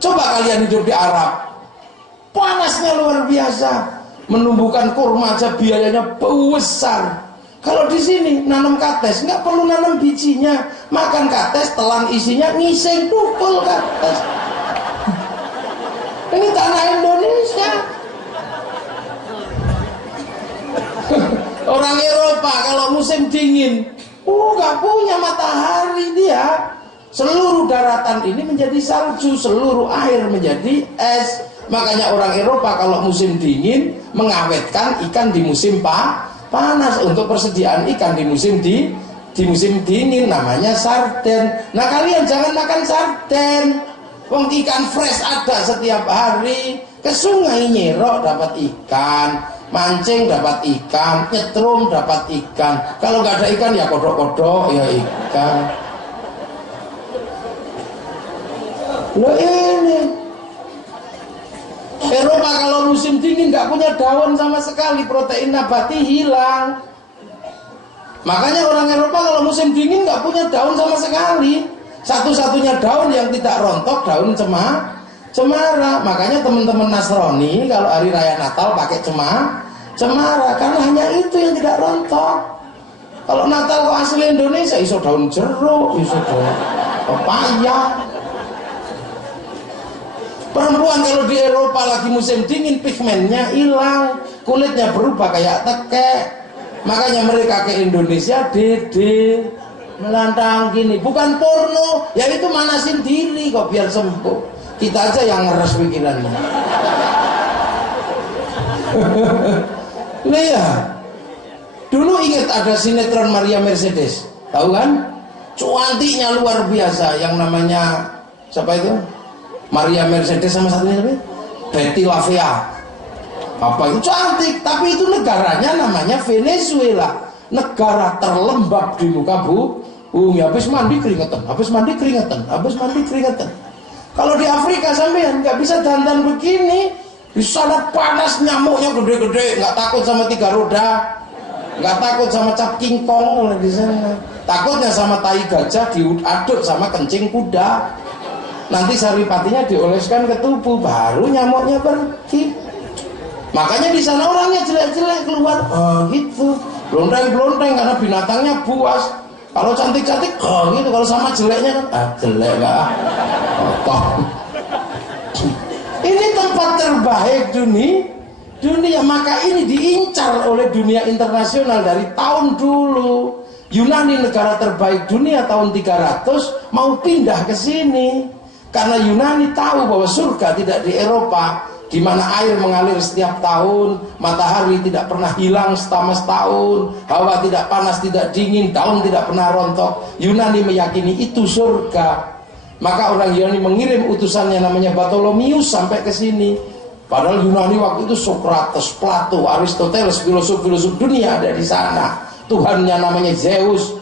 Coba kalian hidup di Arab, panasnya luar biasa. Menumbuhkan kurma aja biayanya besar. Kalau di sini nanam kates nggak perlu nanam bijinya, makan kates, telan isinya, ngising tukul kates. Ini tanah Indonesia. Orang Eropa kalau musim dingin, nggak punya matahari dia. Seluruh daratan ini menjadi salju, seluruh air menjadi es. Makanya orang Eropa kalau musim dingin mengawetkan ikan di musim panas untuk persediaan ikan di musim dingin, namanya sarden. Nah kalian jangan makan sarden. Wong ikan fresh ada setiap hari. Ke sungai nyerok dapat ikan, mancing dapat ikan, nyetrum dapat ikan. Kalau nggak ada ikan ya kodok-kodok ya ikan. Loh ini Eropa kalau musim dingin nggak punya daun sama sekali, protein nabati hilang. Makanya orang Eropa kalau musim dingin nggak punya daun sama sekali. Satu-satunya daun yang tidak rontok daun cemara. Makanya teman-teman Nasrani kalau hari raya Natal pakai cemara karena hanya itu yang tidak rontok. Kalau Natal kok asli Indonesia iso daun jeruk, iso daun pepaya. Perempuan kalau di Eropa lagi musim dingin pigmennya hilang, kulitnya berubah kayak tekek. Makanya mereka ke Indonesia dede melantang gini, bukan porno, ya itu manasin diri kok biar sembuh. Kita aja yang ngeres pikirannya. Iya. Dulu ingat ada sinetron Maria Mercedes, tahu kan? Cuantiknya luar biasa, yang namanya siapa itu? Maria Mercedes sama satunya siapa? Betty Lavia. Apa itu cantik, tapi itu negaranya namanya Venezuela, negara terlembab di muka bumi. Habis mandi keringetan, habis mandi keringetan, habis mandi keringetan. Kalau di Afrika sampean nggak bisa dandan begini, di sana panas, nyamuknya gede-gede, nggak takut sama 3 roda, nggak takut sama cap kingkong di sana. Takutnya sama tai gajah diaduk sama kencing kuda. Nanti saripatinya dioleskan ke tubuh, baru nyamuknya pergi. Makanya di sana orangnya jelek-jelek keluar, gitu, blonteng-blonteng karena binatangnya buas. Kalau cantik-cantik, gitu. Kalau sama jeleknya kan, jelek lah. Ini tempat terbaik dunia, maka ini diincar oleh dunia internasional dari tahun dulu. Yunani negara terbaik dunia tahun 300 mau pindah ke sini karena Yunani tahu bahwa surga tidak di Eropa, di mana air mengalir setiap tahun, matahari tidak pernah hilang selama setahun, hawa tidak panas, tidak dingin, daun tidak pernah rontok. Yunani meyakini itu surga. Maka orang Yunani mengirim utusannya namanya Bartholomeus sampai ke sini. Padahal Yunani waktu itu Socrates, Plato, Aristoteles, filosof-filosof dunia ada di sana. Tuhannya namanya Zeus,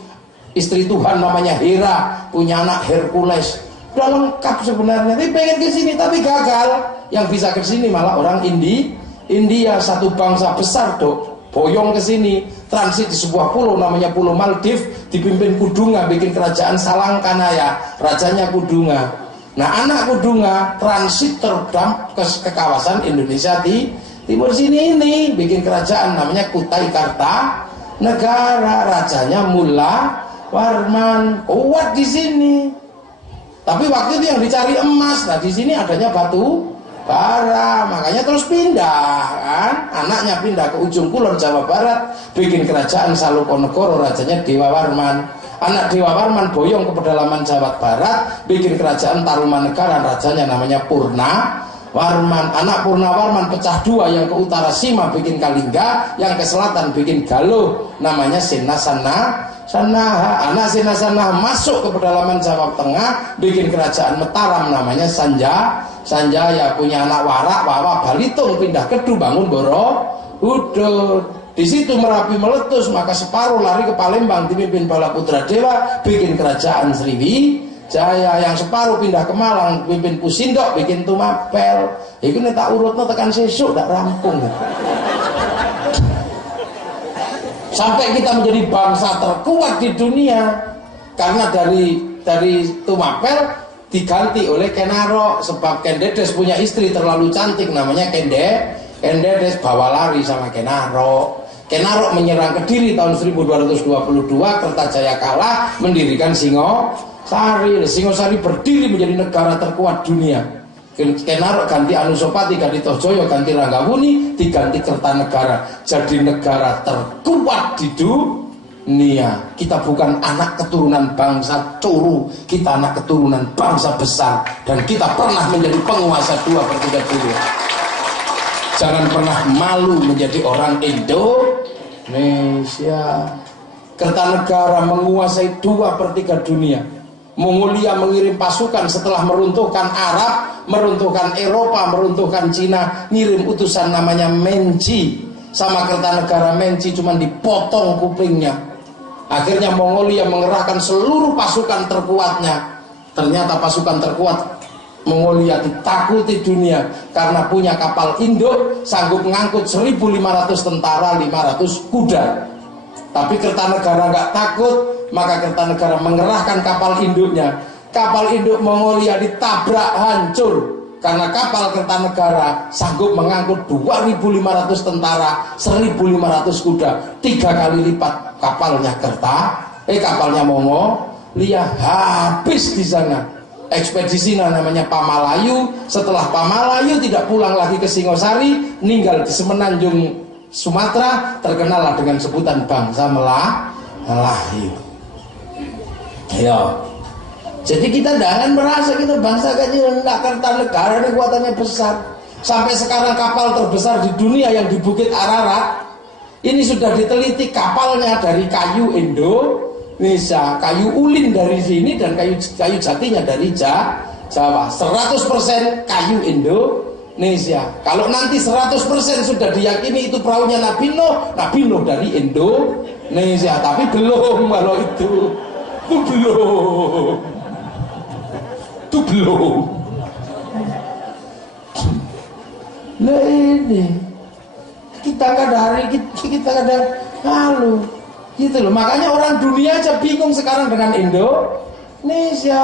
istri Tuhan namanya Hera, punya anak Hercules. Udah lengkap sebenarnya, tapi pengen ke sini tapi gagal. Yang bisa ke sini malah orang India, satu bangsa besar boyong ke sini, transit di sebuah pulau namanya Pulau Maldives, dipimpin Kudunga, bikin kerajaan Salangkanaya, rajanya Kudunga. Nah, anak Kudunga transit terbang ke kawasan Indonesia di timur sini ini, bikin kerajaan namanya Kutai Kartanegara, rajanya Mulla Warman, kuat di sini. Tapi waktu itu yang dicari emas, nah di sini adanya batu bara, makanya terus pindah kan, anaknya pindah ke ujung kulon Jawa Barat, bikin kerajaan Salokonegoro, rajanya Dewa Warman. Anak Dewa Warman boyong ke pedalaman Jawa Barat, bikin kerajaan Tarumanegara, rajanya namanya Purna Warman. Anak Purna Warman pecah dua, yang ke utara Sima bikin Kalingga, yang ke selatan bikin Galuh, namanya Sinasana. Anak Sinasana masuk ke pedalaman Jawa Tengah, bikin kerajaan Mataram namanya Sanjaya, punya anak Warak, Wawa, Balitung, pindah Kedu, bangun Borobudur. Di situ Merapi meletus, maka separuh lari ke Palembang, dipimpin Balaputra Dewa, bikin kerajaan Sriwijaya. Yang separuh pindah ke Malang, pimpin Pusindok, bikin Tumapel. Itu tak urutnya tekan sesuk, tak rampung. sampai kita menjadi bangsa terkuat di dunia. Karena dari Tumapel diganti oleh Kenaro, sebab Kendedes punya istri terlalu cantik namanya Kendedes, bawa lari sama Kenaro. Kenaro menyerang Kediri tahun 1222, Kertajaya kalah, mendirikan Singosari. Singosari berdiri menjadi negara terkuat dunia. Kenaro ganti Anusapati, ganti Tohjoyo, ganti Ranggawuni, diganti Kertanegara, jadi negara terkuat di dunia. Kita bukan anak keturunan bangsa Curu, kita anak keturunan bangsa besar, dan kita pernah menjadi penguasa 2/3 dunia. Jangan pernah malu menjadi orang Indonesia. Kertanegara menguasai 2/3 dunia. Mongolia mengirim pasukan setelah meruntuhkan Arab, meruntuhkan Eropa, meruntuhkan Cina, ngirim utusan namanya Menci. Sama Kertanegara Menci cuma dipotong kupingnya. Akhirnya Mongolia mengerahkan seluruh pasukan terkuatnya. Ternyata pasukan terkuat Mongolia ditakuti dunia karena punya kapal induk, sanggup mengangkut 1.500 tentara, 500 kuda. Tapi Kertanegara nggak takut, maka Kertanegara mengerahkan kapal induknya. Kapal induk Mongolia ditabrak hancur karena kapal Kertanegara sanggup mengangkut 2.500 tentara, 1.500 kuda, 3 kali lipat kapalnya kapalnya Mongolia. Habis di sana. Ekspedisi namanya Pamalayu. Setelah Pamalayu tidak pulang lagi ke Singosari, meninggal di Semenanjung Sumatera, terkenal dengan sebutan bangsa Melayu. Ya. Jadi kita jangan merasa kita bangsa kecil, enggak. Kertanegara ini kuatannya besar. Sampai sekarang kapal terbesar di dunia yang di Bukit Ararat ini sudah diteliti, kapalnya dari kayu Indonesia, kayu ulin dari sini, dan kayu jatinya dari Jawa. 100% kayu Indonesia. Kalau nanti 100% sudah diyakini itu perahunya Nabi Nuh dari Indonesia. Tapi belum, kalau itu belum. Nah ini kita kadang halu gitu loh. Makanya orang dunia aja bingung sekarang dengan Indonesia.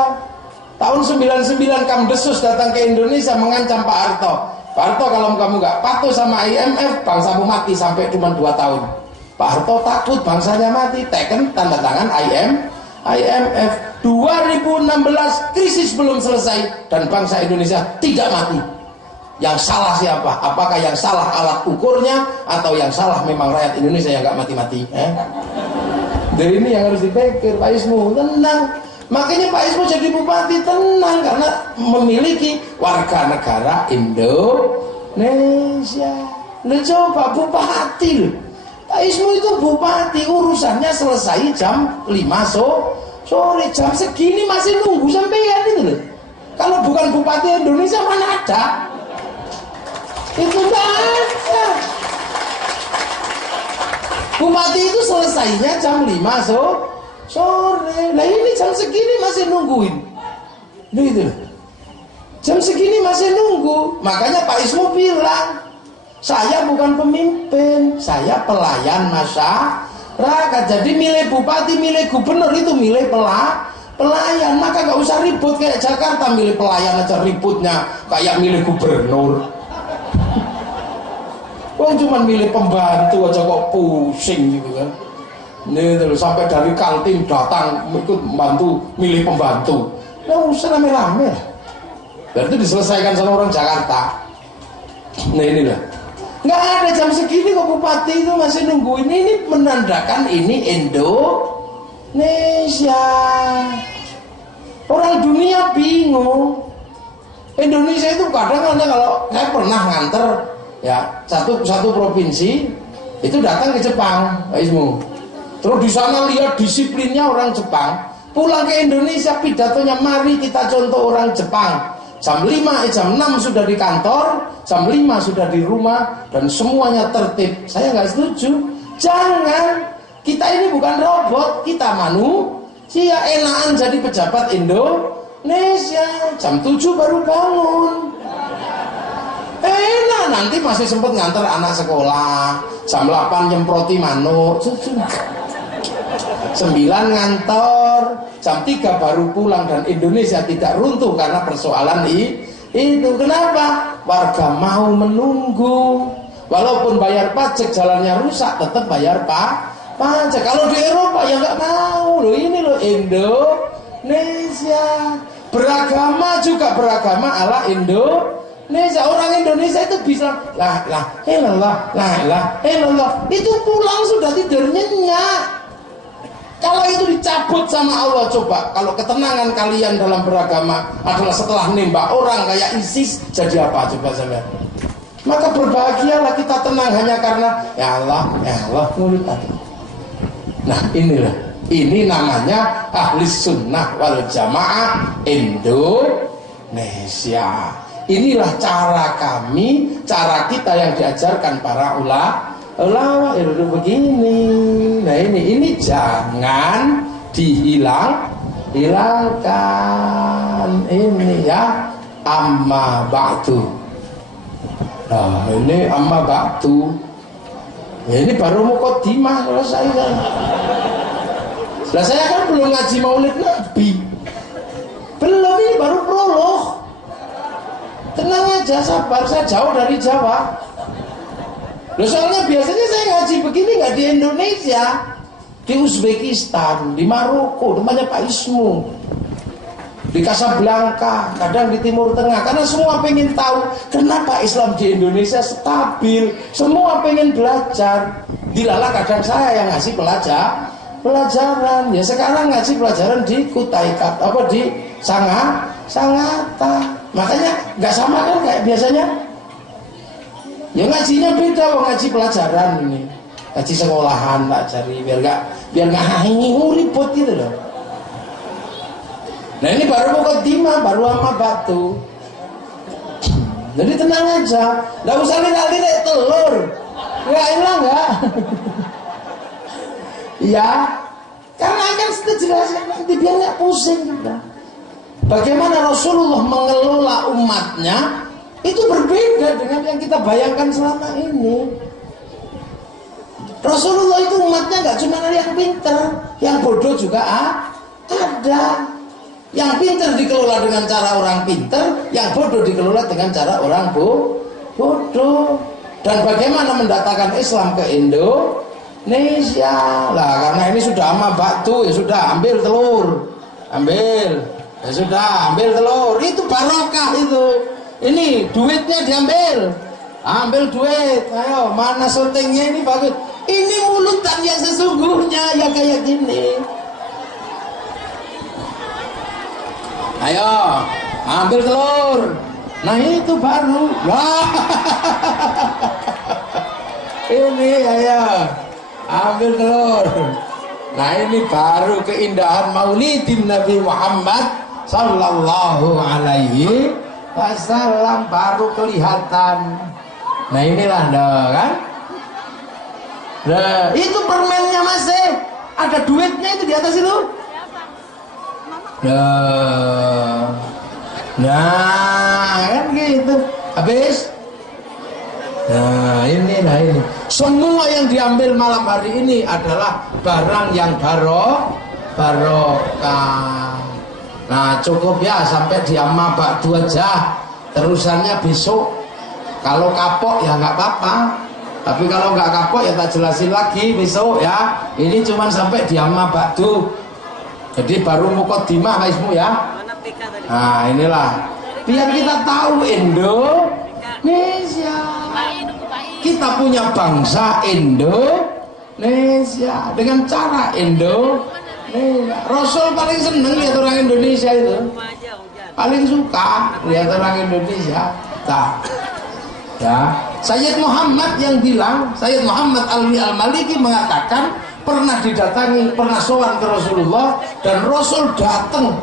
Tahun 99 Kamdesus datang ke Indonesia mengancam Pak Harto. Pak Harto, kalau kamu nggak patuh sama IMF, bangsamu mati. Sampai cuma 2 tahun. Pak Harto takut bangsanya mati, teken tanda tangan IMF. 2016 krisis belum selesai dan bangsa Indonesia tidak mati. Yang salah siapa? Apakah yang salah alat ukurnya, atau yang salah memang rakyat Indonesia yang nggak mati-mati? Dari ini yang harus dipikir Pak Ismu, tenang. Makanya Pak Ismu jadi bupati tenang karena memiliki warga negara Indonesia. Lu coba bupati loh. Pak Ismu itu bupati, urusannya selesai jam 5 sore, jam segini masih nunggu sampean itu loh. Kalau bukan bupati Indonesia mana ada? Itu enggak ada. Bupati itu selesainya jam 5 sore. Nah ini jam segini masih nungguin. Gitu. Jam segini masih nunggu. Makanya Pak Ismu bilang, saya bukan pemimpin, saya pelayan masyarakat. Jadi milih bupati, milih gubernur itu milih pelayan. Maka gak usah ribut kayak Jakarta, milih pelayan aja ributnya kayak milih gubernur. Wong cuma milih pembantu aja kok pusing gitu kan. Nih terus sampai dari Kaltim datang ikut membantu milih pembantu. Nah usah rame-rame. Dan itu diselesaikan sama orang Jakarta. Nah inilah. Nggak ada jam segini kok bupati itu masih nungguin. Ini menandakan ini Indonesia. Orang dunia bingung. Indonesia itu kadang-kadang, kalau saya pernah nganter ya satu provinsi itu datang ke Jepang, Pak Ismu. Terus di sana lihat disiplinnya orang Jepang. Pulang ke Indonesia pidatonya, mari kita contoh orang Jepang. Jam 6 sudah di kantor, jam 5 sudah di rumah, dan semuanya tertib. Saya nggak setuju. Jangan. Kita ini bukan robot, kita manusia. Enakan jadi pejabat Indonesia. Jam 7 baru bangun. Enak, nanti masih sempat nganter anak sekolah. Jam 8 nyemproti manuk. 9 ngantor, jam 3 baru pulang, dan Indonesia tidak runtuh karena persoalan itu. Kenapa? Warga mau menunggu. Walaupun bayar pajak jalannya rusak, tetap bayar pajak. Kalau di Eropa ya nggak mau loh. Ini loh Indonesia. Beragama juga beragama ala Indonesia. Orang Indonesia itu bisa la ilallah. Itu pulang sudah tidur nyenyak. Kalau itu dicabut sama Allah, coba kalau ketenangan kalian dalam beragama adalah setelah nembak orang kayak ISIS, jadi apa coba saya? Maka berbahagialah kita, tenang hanya karena ya Allah mulut tadi. Nah ini namanya ahli sunnah wal jamaah Indonesia. Inilah cara kami, cara kita yang diajarkan para ulama itu begini. Nah ini jangan hilangkan ini ya. Amma ba'du. Nah ini amma ba'du ya, ini baru muqaddimah selesai kan. Nah saya kan belum ngaji maulid Nabi, belum, ini baru prolog. Tenang aja, sabar, saya jauh dari Jawa. Loh, soalnya biasanya saya ngaji begini nggak di Indonesia, di Uzbekistan, di Maroko, tempatnya Pak Ismu, di Casablanca, kadang di Timur Tengah, karena semua pengen tahu kenapa Islam di Indonesia stabil, semua pengen belajar. Dilala kadang saya yang ngasih pelajaran. Ya sekarang ngaji pelajaran di Kutai di Sangatta, makanya nggak sama kan kayak biasanya. Ya ngajinya beda, ngaji pelajaran ini, ngaji sekolahan tak cari biar nggak ribut gitu loh. Nah ini baru muqaddimah, baru amma batu. Jadi tenang aja, nggak usah lirik telur, nggak hilang nggak. Ya, karena akan kita jelaskan nanti biar nggak pusing kita. Bagaimana Rasulullah mengelola umatnya itu berbeda dengan yang kita bayangkan selama ini. Rasulullah itu umatnya nggak cuma yang pintar, yang bodoh juga ada. Yang pintar dikelola dengan cara orang pintar, yang bodoh dikelola dengan cara orang bodoh. Dan bagaimana mendatangkan Islam ke Indonesia? Lah karena ini sudah amma batu, ya sudah ambil telur, ya sudah ambil telur, itu barokah itu. Ini duitnya diambil, ambil duit, ayo mana syutingnya ini bagus. Ini mulutan yang sesungguhnya yang kayak gini. Ayo ambil telur, nah itu baru. Wah. Ini ayo ambil telur. Nah ini baru keindahan maulidin Nabi Muhammad sallallahu alaihi wasallam, baru kelihatan. Nah inilah kan. Nah itu permennya masih ada duitnya itu di atas itu. Nah kan gitu habis. Nah ini semua yang diambil malam hari ini adalah barang yang barokah. Nah cukup ya sampai di amma ba'du aja, terusannya besok. Kalau kapok ya nggak apa-apa, tapi kalau nggak kapok ya tak jelasin lagi besok ya. Ini cuman sampai di amma ba'du, jadi baru muqaddimah Pak Ismu ya. Nah inilah biar kita tahu Indonesia, kita punya bangsa Indonesia dengan cara Rasul paling seneng lihat orang Indonesia itu, paling suka lihat orang Indonesia. Ya, Sayyid Muhammad yang bilang, Sayyid Muhammad Al-Maliki mengatakan pernah didatangi, pernah sowan ke Rasulullah dan Rasul datang.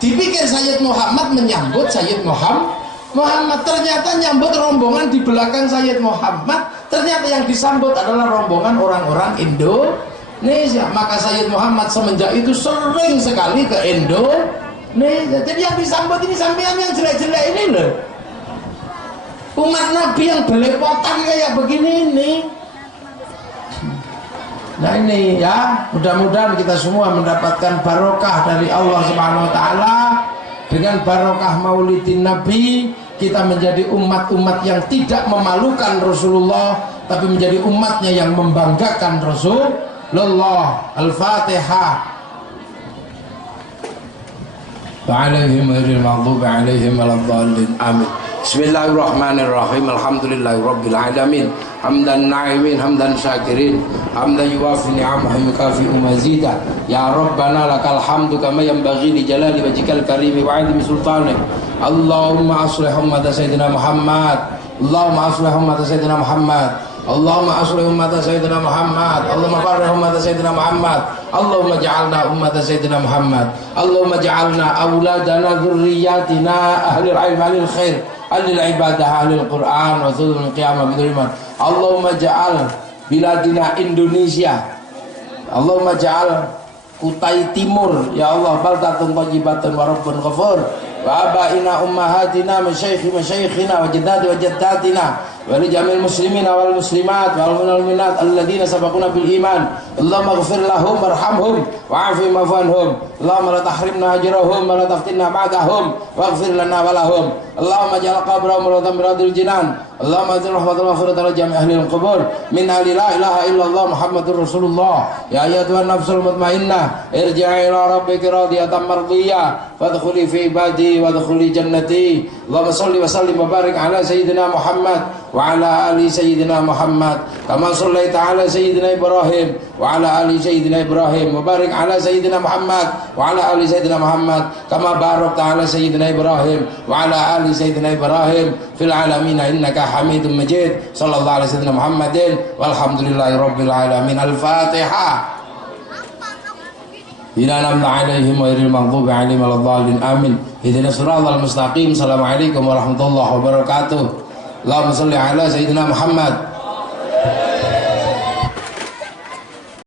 Dipikir Sayyid Muhammad menyambut Sayyid Muhammad, ternyata nyambut rombongan di belakang Sayyid Muhammad. Ternyata yang disambut adalah rombongan orang-orang Indonesia. Maka Sayyid Muhammad semenjak itu sering sekali ke Indonesia. Jadi yang disambut ini sampean yang jelek-jelek ini loh. Umat Nabi yang belepotan kayak begini ini. Nah ini ya, mudah-mudahan kita semua mendapatkan barokah dari Allah Subhanahu wa taala. Dengan barokah Maulidin Nabi, kita menjadi umat-umat yang tidak memalukan Rasulullah, tapi menjadi umatnya yang membanggakan Rasulullah. Al-Fatihah. Wa'alaihim ghairil maghdubi 'alaihim waladdallin. Amin. Bismillahirrahmanirrahim. Alhamdulillahirabbil alamin. Hamdan na'imin, hamdan syakirin, hamdan yuwafi ni'amahu yukafi'u mazidah. Ya Rabbana lakal hamdu kama yanbaghi li jalali wajhikal karim wa 'azimi sultanik. Allahumma aslih ummat sayyidina Muhammad. Allahumma aslih ummat sayyidina Muhammad. Allahumma aslih ummat sayyidina Muhammad. Allahumma farrih ummat sayyidina Muhammad. Allahumma ja'alna ummat sayyidina Muhammad. Allahumma ja'alna auladana dzurriyyatina ahlil ilmi ahlil khair ahlil ibadah ahlil Quran wa dzul qiyamah bil iman. Allahumma ja'al biladina Indonesia, Allahumma ja'al Kutai Timur ya Allah baldatun thayyibatun wa rabbun ghafur wa abaina ummahatina masyayikhina wa jaddati wa jaddatina wa li jamil muslimina wal muslimat wal mu'minat alladhina sabaquna bil iman. Allahumma ighfir lahum warhamhum wa'afi ma'fanhum. Allahumma la tahrimna ajrahum wa la taftinna ba'dahum waghfir lana wa lahum. Allahumma ja'al qabrahum rawdatan min riyadil jinan. Allahumma anzil rahmatan wa maghfiratan ala jami' ahli al-qubur min ahli la ilaha illallah Muhammadur Rasulullah. Ya ayyatuhan nafsul mutmainnah irji'i ila rabbiki radiyatan mardiyah fadkhuli fi ibadi wadkhuli jannati. Allahumma shalli wa sallim wa barik ala sayyidina Muhammad wa ala ali sayyidina Muhammad kama shallaita ala sayyidina Ibrahim wa ala ali sayyidina Ibrahim wa barik ala sayyidina Muhammad wa ala ali sayyidina Muhammad kama barakta ala sayyidina Ibrahim wa ala ali sayyidina Ibrahim fil alamin innaka Hamidum Majid. Sallallahu alaihi wasallam Muhammadin walhamdulillahi rabbil alamin. Al-Fatihah. Inna namna alaihim ghairil maghdubi alaihim waladdallin. Amin. Ihdinas siratal mustaqim. Assalamualaikum warahmatullahi wabarakatuh. Allahumma shalli ala sayyidina Muhammad.